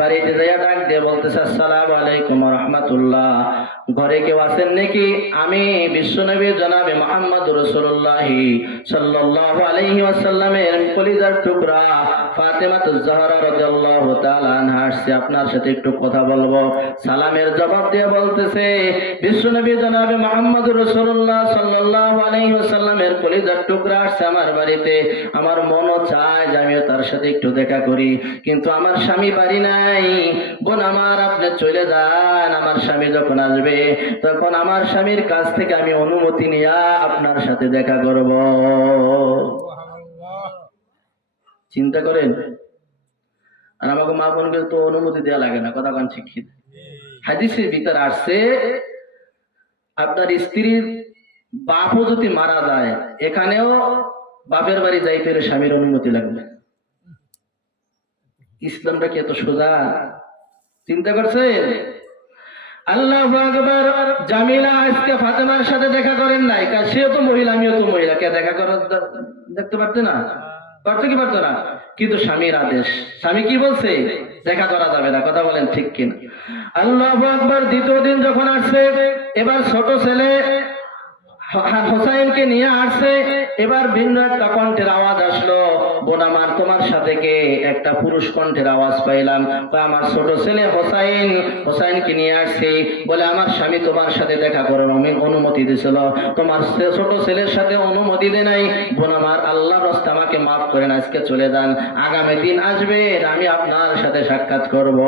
বাড়িতে যাইয়া ডাক দিয়ে বলতেছে, আসসালামু আলাইকুম ওয়া রাহমাতুল্লাহ, ঘরে কেউ আছেন নাকি? আমি বিশ্বনবী জনাবে মুহাম্মদুর রাসূলুল্লাহ সাল্লাল্লাহু আলাইহি ওয়াসাল্লামের কলিজার টুকরা ফাতেমাতুজ জাহরা রাদিয়াল্লাহু তাআলা আনহা আসছে, আপনার সাথে একটু কথা বলবো। সালামের জবাব দিয়ে বলতেছে, বিশ্বনবী জনাবে মুহাম্মদুর রাসূলুল্লাহ সাল্লাল্লাহু আলাইহি ওয়াসাল্লামের কলিজার টুকরা আসছে আমার বাড়িতে। আমার মনও চায় যে আমিও তার সাথে একটু দেখা করি, কিন্তু আমার স্বামী বাড়ি নাই। বোন আমার, আপনি চলে যান, আমার স্বামী যখন আসবে তখন আমার স্বামীর কাছ থেকে আমি অনুমতি নিয়ে আপনার সাথে দেখা করব। চিন্তা করেন। আর আমাকে মা বোনকে তো অনুমতি দেওয়া লাগে না, কথা কান শিক্ষিত। হাদিসের ভিতরে আসছে, আপনার স্ত্রীর বাপও যদি মারা যায়, এখানেও বাপের বাড়ি যাইতে হলে স্বামীর অনুমতি লাগবে। ইসলামটা কি এত সোজা? চিন্তা করছেন? আল্লাহু আকবার। জামিলা আজকে ফাতেমার সাথে দেখা করেন নাই, কারণ সেও তো মহিলা, আমিও তো মহিলা, কে দেখা করার দেখতে পারতে না? পারতো কি পারতো না? কিন্তু স্বামীর আদেশ, স্বামী কি বলছে? দেখা করা যাবে না। কথা বলেন ঠিক কিনা? আল্লাহু আকবার। দ্বিতীয় দিন যখন আসছে, এবার ছোট ছেলে হোসাইনকে নিয়ে আসছে। এবার ভিন্ন একটা কণ্ঠের আওয়াজ আসলো, বোন আমার, তোমার সাথে কে? একটা পুরুষ কণ্ঠের আওয়াজ পাইলাম। আমার ছোট ছেলে হোসাইন, হোসাইনকে নিয়ে আসছি। বলে আমার স্বামী তোমার সাথে দেখা করার অনুমতি দিয়েছিল, তোমার ছোট ছেলের সাথে অনুমতি দেয় নাই। বোন আমার, আল্লাহর রাস্তা আমাকে মাফ করেন, আজকে চলে যান, আগামী দিন আসবে আমি আপনার সাথে সাক্ষাৎ করব।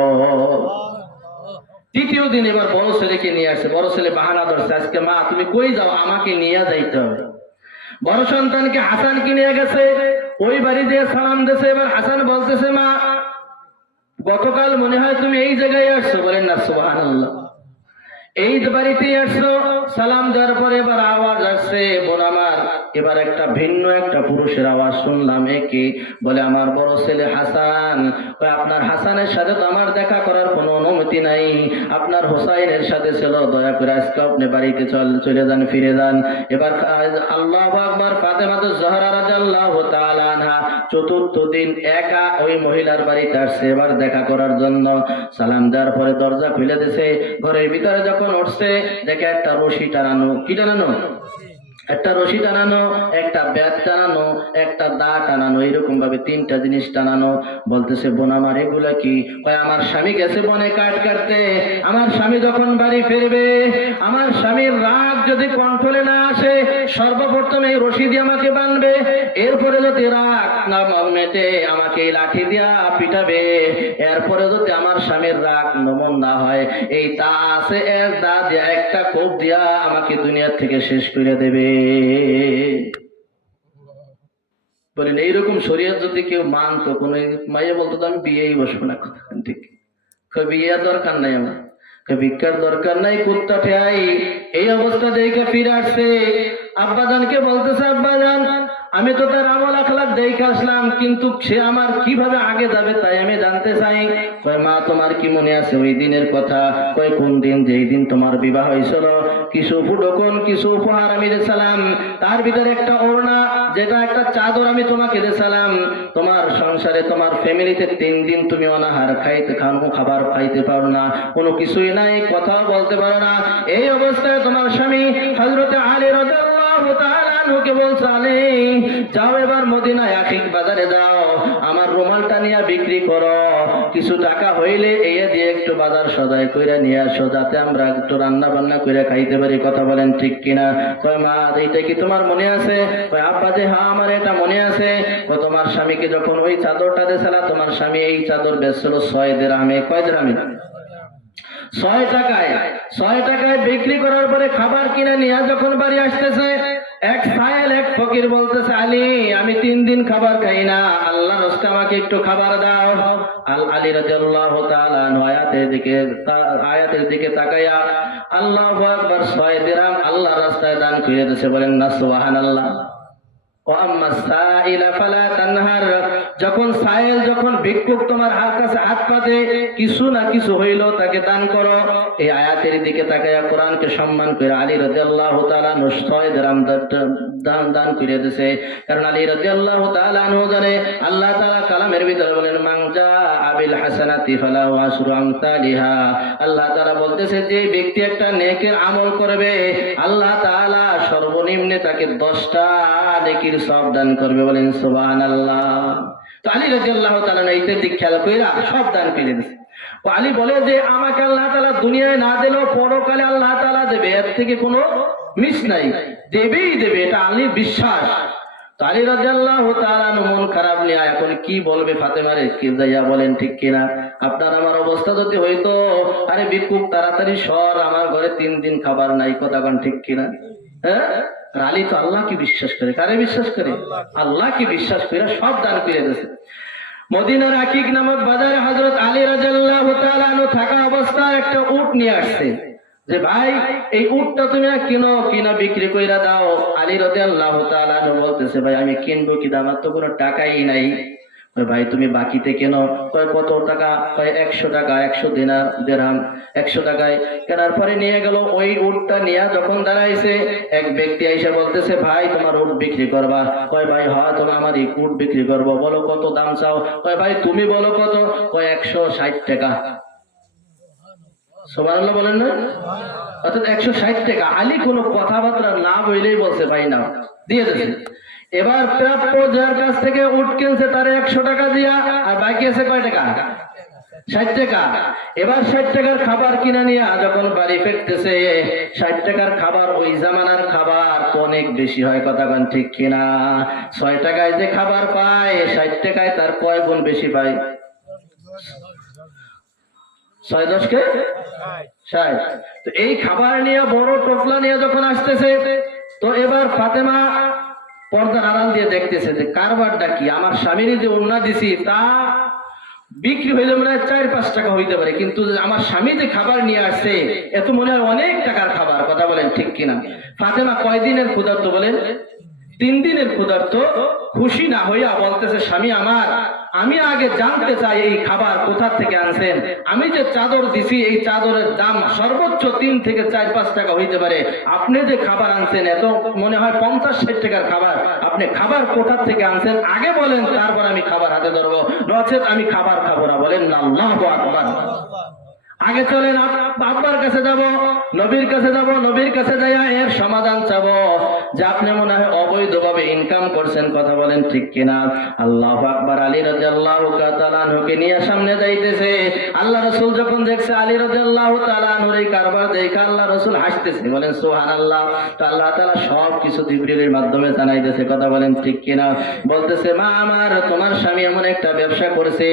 তৃতীয় দিন এবার বড় ছেলেকে নিয়ে আসছে। বড় ছেলে বাহানা ধরছে, আজকে মা তুমি কই যাও, আমাকে নিয়ে যাইতে হবে। বড় সন্তানকে হাসানকে নিয়ে গেছে, ওই বাড়ি দিয়ে সালাম দিয়েছে। এবার হাসান বলতেছে, মা গতকাল মনে হয় তুমি এই জায়গায় আসছো। বলেন না সুবহানাল্লাহ। এই বাড়িতেই আসছো। সালাম দেওয়ার পরে এবার আওয়াজ আসছে, বোন আমার, এবার একটা ভিন্ন একটা পুরুষের আওয়াজ শুনলাম। একে বলে আমার বড় ছেলে হাসান। আপনার হাসানের সাথে তো আমার দেখা করার কোনো অনুমতি নাই, আপনার হোসাইনের সাথে ছিল, দয়া করে আজকে আপনি বাড়িতে চলে যান, ফিরে যান। এবার আল্লাহু আকবার। ফাতেমাতুজ জাহরা রাদিয়াল্লাহু তাআলা আনহা চতুর্থ দিন একা ওই মহিলার বাড়িতে আসছে এবার দেখা করার জন্য। সালাম দেওয়ার পরে দরজা খুলে দিয়েছে। ঘরের ভিতরে যখন উঠছে, দেখে একটা রশি টানানো। কি টানানো? একটা রশি টানানো, একটা ব্যাট টানানো, একটা দা টানানো, এরকম ভাবে তিনটা জিনিস টানানো। বলতেছে, বোন আমার এগুলা কি? আমার স্বামী গেছে বনে কাঠ কাটতে, আমার স্বামী যখন বাড়ি ফিরবে, আমার স্বামীর রাগ যদি কন্ট্রোলে না আসে, সর্বপ্রথম এই রশি দিয়ে আমাকে বাঁধবে, এরপরে যদি রাগ না মেটে আমাকে এই লাঠি দিয়া পিটাবে, এরপরে যদি আমার স্বামীর রাগ নমন না হয়, এই তা আছে এর দা দিয়া একটা কোপ দিয়া আমাকে দুনিয়া থেকে শেষ করে দেবে। বলেন এইরকম শরীয়ত যদি কেউ মানতো, কোন মাইয়া বলতো তো আমি বিয়েই বসবো না। কথা ঠিক, বিয়ের দরকার নাই, আমার ভিক্ষার দরকার নাই, কুত্তা ঠেয়াই। এই অবস্থা দেখে ফিরে আসছে। আব্বাজানকে বলতেছে, আব্বাজান আমি তো তার আমল আখলাক দেখে আসলাম, কিন্তু সে আমার কিভাবে আগে যাবে তাই আমি জানতে চাই। কয় মা তোমার কি মনে আছে ওই দিনের কথা? কয় কোন দিন? যেই দিন তোমার বিবাহ হয়েছিল, কিছু ফুটকন কিছু উপহার আমি দিয়েছিলাম, তার ভিতরে একটা ওড়না, যেটা একটা চাদর আমি তোমাকে দিয়েছিলাম। তোমার সংসারে তোমার ফ্যামিলিতে 3 দিন তুমি অনাহার খাবার খাইতে পারো না, কোনো কিছুই নাই, কথাও বলতে পারো না। এই অবস্থায় তোমার স্বামী হযরত আলী রাদিয়াল্লাহু তাআলা আনহুকে বলছে, আলী যাও এবার মদিনায় আখিক বাজারে যাও, আমার রুমালটা নিয়ে বিক্রি করো, কিছু টাকা হইলে এই দিয়ে একটু বাজার সদাই কইরা নিয়ে আসো, যাতে আমরা একটু রান্না বান্না কইরা খাইতে পারি। কথা বলেন ঠিক কিনা? কয় মা এইটা কি তোমার মনে আছে? কয় আব্বা যে হ্যাঁ আমার এটা মনে আছে। কয় তোমার স্বামীকে যখন ওই চাদরটা দিয়েছিল, তোমার স্বামী এই চাদর বেচছিল 6 দিরহামে। কয় দিরহামে? 6 টাকায়। 6 টাকায় বিক্রি করার পরে খাবার কিনে নিয়ে যখন বাড়ি আসতেছে, এক সায়েল এক ফকির বলতেছে, আলী আমি 3 দিন খাবার খাই না, আল্লাহর রাস্তায় আমাকে একটু খাবার দাও। আলী রাদিয়াল্লাহু তাআলা আয়াতের দিকে তাকাইয়া আল্লাহু আকবার 6 দিরহাম আল্লাহর রাস্তায় দান করে দিয়েছে। বলেন না সুবহানাল্লাহ। যখন সাইল যখন ভিক্ষুক তোমার কাছে হাত পাতে কিছু না কিছু হইল তাকে দান করো। এই আয়াতের দিকে তাকায়া কোরআনকে সম্মান করে আলী রাদিয়াল্লাহু তাআলা 6 দিরহাম দান করে দিয়েছে। কারণ আলী রাদিয়াল্লাহু তাআলা জানে আল্লাহ তাআলা কালামের ভিতরে বলেন মান জাআ বিল হাসানাতি ফালাহু আশরু আমসালিহা। আল্লাহ তাআলা বলতেছে যে ব্যক্তি একটা নেকের আমল করবে আল্লাহ তাআলা সর্বনিম্নে তাকে 10টা নেকির সওয়াব দান করবে। বলেন সুবহানাল্লাহ। তো আলী রাদিয়াল্লাহু তাআলা এইটার দিক খেয়াল কইরা সব দান করে দিয়েছে। তো আলী বলে যে আমাকে আল্লাহ তাআলা দুনিয়ায় না দিলেও পরকালে আল্লাহ তাআলা দেবে, এর থেকে কোনো মিস নাই, দেবেই দেবে, এটা আলীর বিশ্বাস। তো আলী রাদিয়াল্লাহু তাআলা মন খারাপ নিয়ে এখন কি বলবে ফাতেমারে, কি যাইয়া বলেন ঠিক কিনা? আপনার আমার অবস্থা যদি হইতো, আরে ভিক্ষুক তাড়াতাড়ি সর, আমার ঘরে 3 দিন খাবার নাই, কথা কোন ঠিক কিনা? হ্যাঁ, আলী তো আল্লাহকে বিশ্বাস করে। কারে বিশ্বাস করে? আল্লাহকে বিশ্বাস করে সব দান করে দিয়েছে। মদিনার আকিক নামক বাজারে হযরত আলী রাদিয়াল্লাহু তাআলা থাকা অবস্থায় একটা উট নিয়ে আসছে যে ভাই এই উটটা তুমি কিনা বিক্রি কইরা দাও। আলী রাদিয়াল্লাহু তাআলা বলতেছে ভাই আমি কিনবো কি, আমার তো কোনো টাকাই নাই। ভাই তুমি বাকিতে কেন? কত টাকা? 100 টাকা, 100 দিরহাম। 100 টাকায় কেনার পরে নিয়ে গেল। ওই উটটা নিয়ে যখন দাঁড়াইছে এক ব্যক্তি এসে বলতেছে ভাই তোমার উট বিক্রি করবা? কয় ভাই হ্যাঁ তোমার আমার এই উট বিক্রি করবো, বলো কত দাম চাও? কয় ভাই তুমি বলো কত? কয় 160 টাকা। সুবহানাল্লাহ বলেন না? অর্থাৎ 160 টাকা। আলী কোনো কথাবার্তা না বলেই বলছে ভাই নাও, দিয়ে দিয়েছে। এবার প্রাপ্য যার কাছ থেকে উট কিনছে তার 100 টাকা দিয়া, আর বাকি আছে কয় টাকা? 60 টাকা। এবার 60 টাকার খাবার কিনা নিয়ে যখন বাড়ি ফিরতেছে, 60 টাকার খাবার ওই জামানার খাবার তো অনেক বেশি হয়, কথা কোন ঠিক কিনা? 6 টাকায় যে খাবার পায় 60 টাকায় তার কয় গুণ বেশি পায়? 6 10 কে 60। তো এই খাবার নিয়ে বড় টোপলা নিয়ে যখন আসতেছে, তো এবার ফাতেমা পর্দার আড়াল দিয়ে দেখতেছে যে কারবারটা কি। আমার স্বামীর যে ওড়না দিছি তা বিক্রি হইলে মনে হয় 4-5 টাকা হইতে পারে, কিন্তু আমার স্বামী যে খাবার নিয়ে আসছে এত মনে হয় অনেক টাকার খাবার, কথা বলেন ঠিক কিনা? ফাতেমা কয়দিনের ক্ষুধার্ত বলেন? 3 দিনের ক্ষুধার্ত। খুশি না হইয়া বলতেছে স্বামী আমার, আমি আগে জানতে চাই এই খাবার কোথা থেকে আনছেন। আমি যে চাদর দিছি এই চাদরের দাম সর্বোচ্চ 3 থেকে 4-5 টাকা হইতে পারে, আপনি যে খাবার আনছেন এত মনে হয় 50-60 টাকার খাবার, আপনি খাবার কোথা থেকে আনছেন আগে বলেন, তারপর আমি খাবার হাতে ধরবো, নচেত আমি খাবার খাবো না। বলেন না আল্লাহু আকবার। আগে চলেন আব্বার কাছে যাব, নবীর কাছে যাব, নবীর কাছে যাইয়া এর সমাধান চাবো যে আপনি মনে হয় অবৈধভাবে ইনকাম করছেন, কথা বলেন ঠিক কিনা? আল্লাহু আকবার। আলী রাদিয়াল্লাহু তাআলা আনহুকে নিয়ে সামনে যাইতেছে। আল্লাহ রাসূল যখন দেখছে আলী রাদিয়াল্লাহু তাআলা আনহুর এই কারবার দেখে আল্লাহ রাসূল হাসতেছে। বলেন সুবহানাল্লাহ। তো আল্লাহ তাআলা সব কিছু জিবরিলের মাধ্যমে জানাইতেছে, কথা বলেন ঠিক কিনা? বলতেছে মা আমার, তোমার স্বামী এমন একটা ব্যবসা করেছে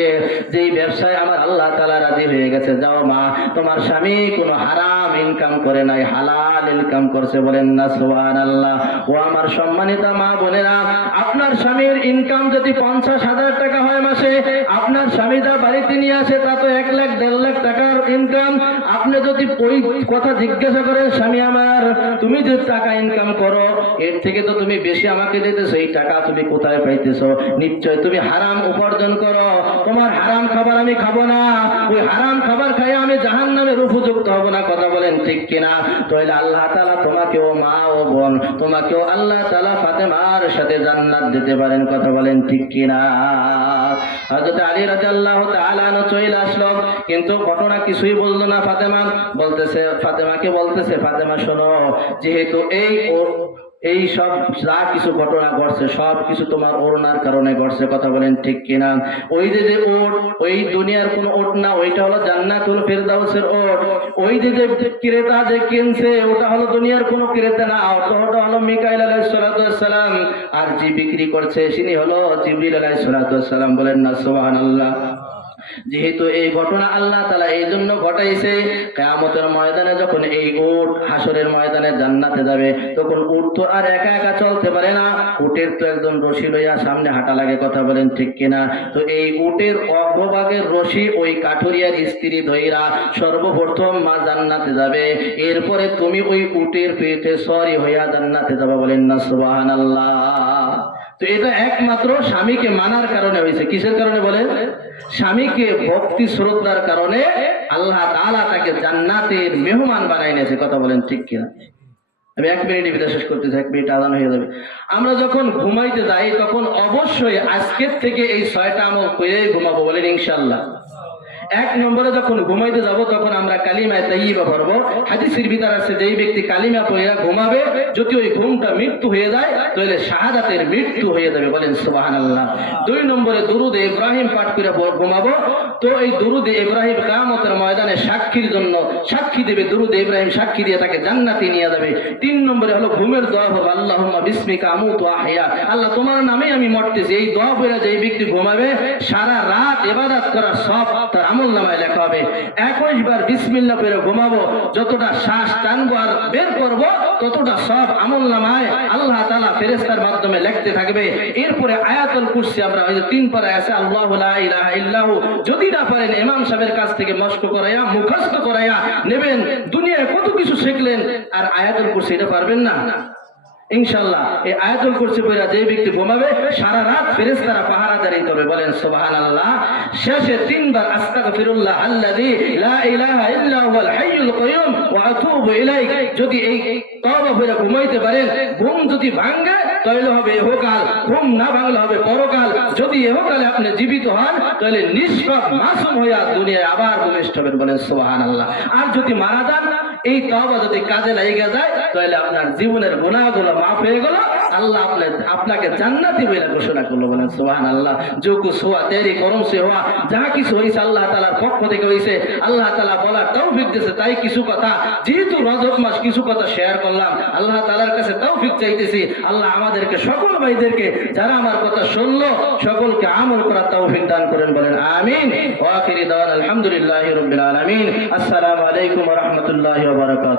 যেই ব্যবসায় আমার আল্লাহ তাআলা রাজি হয়ে গেছে। যাও মা, তোমার স্বামী কোনো হারাম ইনকাম করে নাই, হালাল ইনকাম করছে। বলেন না সুবহানাল্লাহ। ও আমার সম্মানিত মা বোনেরা, আপনার স্বামীর ইনকাম যদি 50,000 টাকা হয় মাসে, আপনার স্বামী যা বাড়িতে নিয়ে আসে তা তো 1 লাখ 1.5 লাখ টাকার ইনকাম। আপনি যদি ওই কথা জিজ্ঞাসা করেন স্বামী আমার তুমি যে টাকা ইনকাম করো এর থেকে তো তুমি বেশি আমাকে দিতেছো, এই টাকা তুমি কোথায় পাইতেছো? নিশ্চয় তুমি হারাম উপার্জন করো। তোমার হারাম খাবার আমি খাবো না, ওই হারাম খাবার খাই আমি জাহান্নামের উপযুক্ত হব না, কথা বলেন ঠিক কিনা? তাহলে আল্লাহ তাআলা তোমাকেও মা ও বোন, তোমাকেও আল্লাহ তাআলা ফাতেমার সাথে জান্নাত দিতে পারেন, কথা বলেন ঠিক কিনা? হযরত আলী রাদিয়াল্লাহু তাআলা চলে আসলো, কিন্তু ঘটনা কিছুই বললো না ফাতেমা। ফাতেমাকে বলতেছে ফাতেমা শোনো, যেহেতু এই সব যা কিছু ঘটনা ঘটছে সব কিছু তোমার ওড়নার কারণে ঘটছে, কথা বলেন ঠিক কিনা? ওই যে ওট, ওই দুনিয়ার কোন ওট না, ওইটা হলো জান্নাতুল ফেরদাউসের ওট। ওই যে ক্রেতা যে কিনছে ওটা হলো দুনিয়ার কোনো ক্রেতা না, ওটা হলো মিকাইল আলাইহিস সালাম। আর যে বিক্রি করছে তিনি হলো জিবরিল আলাইহিস সালাম। বলেন না সুবহানাল্লাহ। যেহেতু এই ঘটনা আল্লাহ তাআলা এই জন্য ঘটাইছে, কিয়ামতের ময়দানে যখন এই উট হাসরের ময়দানে জান্নাতে যাবে, তখন উট তো আর একা একা চলতে পারে না, উটের তো একজন রশি লইয়া সামনে হাঁটা লাগে, কথা বলেন ঠিক কিনা? তো এই উটের অগ্রভাগের রশি ওই কাঠুরিয়ার স্ত্রী ধইরা সর্বপ্রথম মা জান্নাতে যাবে, এরপরে তুমি ওই উটের পেটে সরি হইয়া জান্নাতে যাবা। বলেন না সুবহানাল্লাহ। তো এটা একমাত্র স্বামীকে মানার কারণে হয়েছে। কিসের কারণে বলেন? স্বামীকে ভক্তি শ্রদ্ধার কারণে আল্লাহ তাআলা তাকে জান্নাতের মেহমান বানাই নিয়েছে। কথা বলেন ঠিক কিনা? আমি 1 মিনিটে বিদায় শেষ করতেছি, 1 মিনিট আজান হয়ে যাবে। আমরা যখন ঘুমাইতে যাই তখন অবশ্যই আজকের থেকে এই 6টা আমল করে ঘুমাবো, বলেন ইনশাআল্লাহ। 1 নম্বরে যখন ঘুমাইতে যাব তখন আমরা কালিমায়ে তাইয়্যিবা পড়ব। হাদিসের ভিতর আছে যেই ব্যক্তি কালিমা পড়ে ঘুমাবে, যদি ওই ঘুমটা মৃত্যু হয়ে যায় তাহলে শাহাদাতের মৃত্যু হয়ে যাবে, বলেন সুবহানাল্লাহ। 2 নম্বরে দুরুদে ইব্রাহিম পাঠ করে ঘুমাবো। তো এই দুরুদে ইব্রাহিম কিয়ামতের ময়দানে সাক্ষীর জন্য সাক্ষী দেবে, দুরুদে ইব্রাহিম সাক্ষী দিয়ে তাকে জান্নাতে নিয়ে যাবে। 3 নম্বরে হলো ঘুমের দোয়া হবে, আল্লাহুম্মা বিসমিকা আমুতু ওয়া আহইয়া, আল্লাহ তোমার নামে আমি মরতেছি। এই দোয়া পড়ে যেই ব্যক্তি ঘুমাবে সারা রাত ইবাদত করার সব তার আমলনামায় লেখা হবে। 21 বার বিসমিল্লাহ পড়ে ঘুমাবো, যতটা শ্বাস টানবো আর বের করবো ততটা সব আমলনামায় আল্লাহ তাআলা ফেরেশতার মাধ্যমে লিখতে থাকবে। এরপরে আয়াতুল কুরসি আমরা ওই যে 3 পারা আছে, আল্লাহু লা ইলাহা ইল্লাহু, যদি না পারেন ইমাম সাহেবের কাছ থেকে মস্ক করাইয়া মুখস্থ করাইয়া নেবেন। দুনিয়ায় কত কিছু শিখলেন আর আয়াতুল কুরসি এটা পারবেন না ইনশাআল্লাহ। এই আয়াতুল কুরসি পড়া যে ব্যক্তি ঘুমাবে সারা রাত ফেরেশতারা পাহারাদারি করবে, বলেন সুবহানাল্লাহ। শেষে 3 বার আস্তাগফিরুল্লাহ আল্লাযী লা ইলাহা ইল্লা হুয়াল হাইয়ুল কাইয়ুম ওয়া আতুবু ইলাইহি। যদি এই তওবা করে ঘুমাইতে পারেন, ঘুম যদি ভাঙে তাহলে হবে ইহকাল, ঘুম না ভাঙলে হবে পরকাল। যদি ইহকালে আপনি জীবিত হন তাহলে নিষ্পাপ মাসুম হইয়া দুনিয়ায় আবার ভূমিষ্ঠ হবেন, বলেন সুবহানাল্লাহ। আর যদি মারা যান, এই তওবা যদি কাজে লাগিয়ে যায় তাহলে আপনার জীবনের গুনাহগুলো মাফ হয়ে গেল, আল্লাহ আপনাকে জান্নাতি বলে ঘোষণা করলো, বলেন সুবহানাল্লাহ। जो कुछ हुआ तेरी करम से हुआ, যা কিছু হয়েছে আল্লাহ তাআলার পক্ষ থেকে হয়েছে। আল্লাহ তাআলা বলার তৌফিক দিয়েছে, তাই কিছু কথা যেহেতু রজব মাস কিছু কথা শেয়ার করলাম। আল্লাহ তাআলার কাছে তৌফিক চাইতেছি, আল্লাহ আমাদেরকে সকল ভাইদেরকে যারা আমার কথা শুনলো সকলকে আমল করার তৌফিক দান করেন, বলেন আমিন। ওয়া আখিরি দাওয়ানা আলহামদুলিল্লাহি রাব্বিল আলামিন। আসসালামু আলাইকুম ওয়া রাহমাতুল্লাহি ওয়া বারাকাতুহু।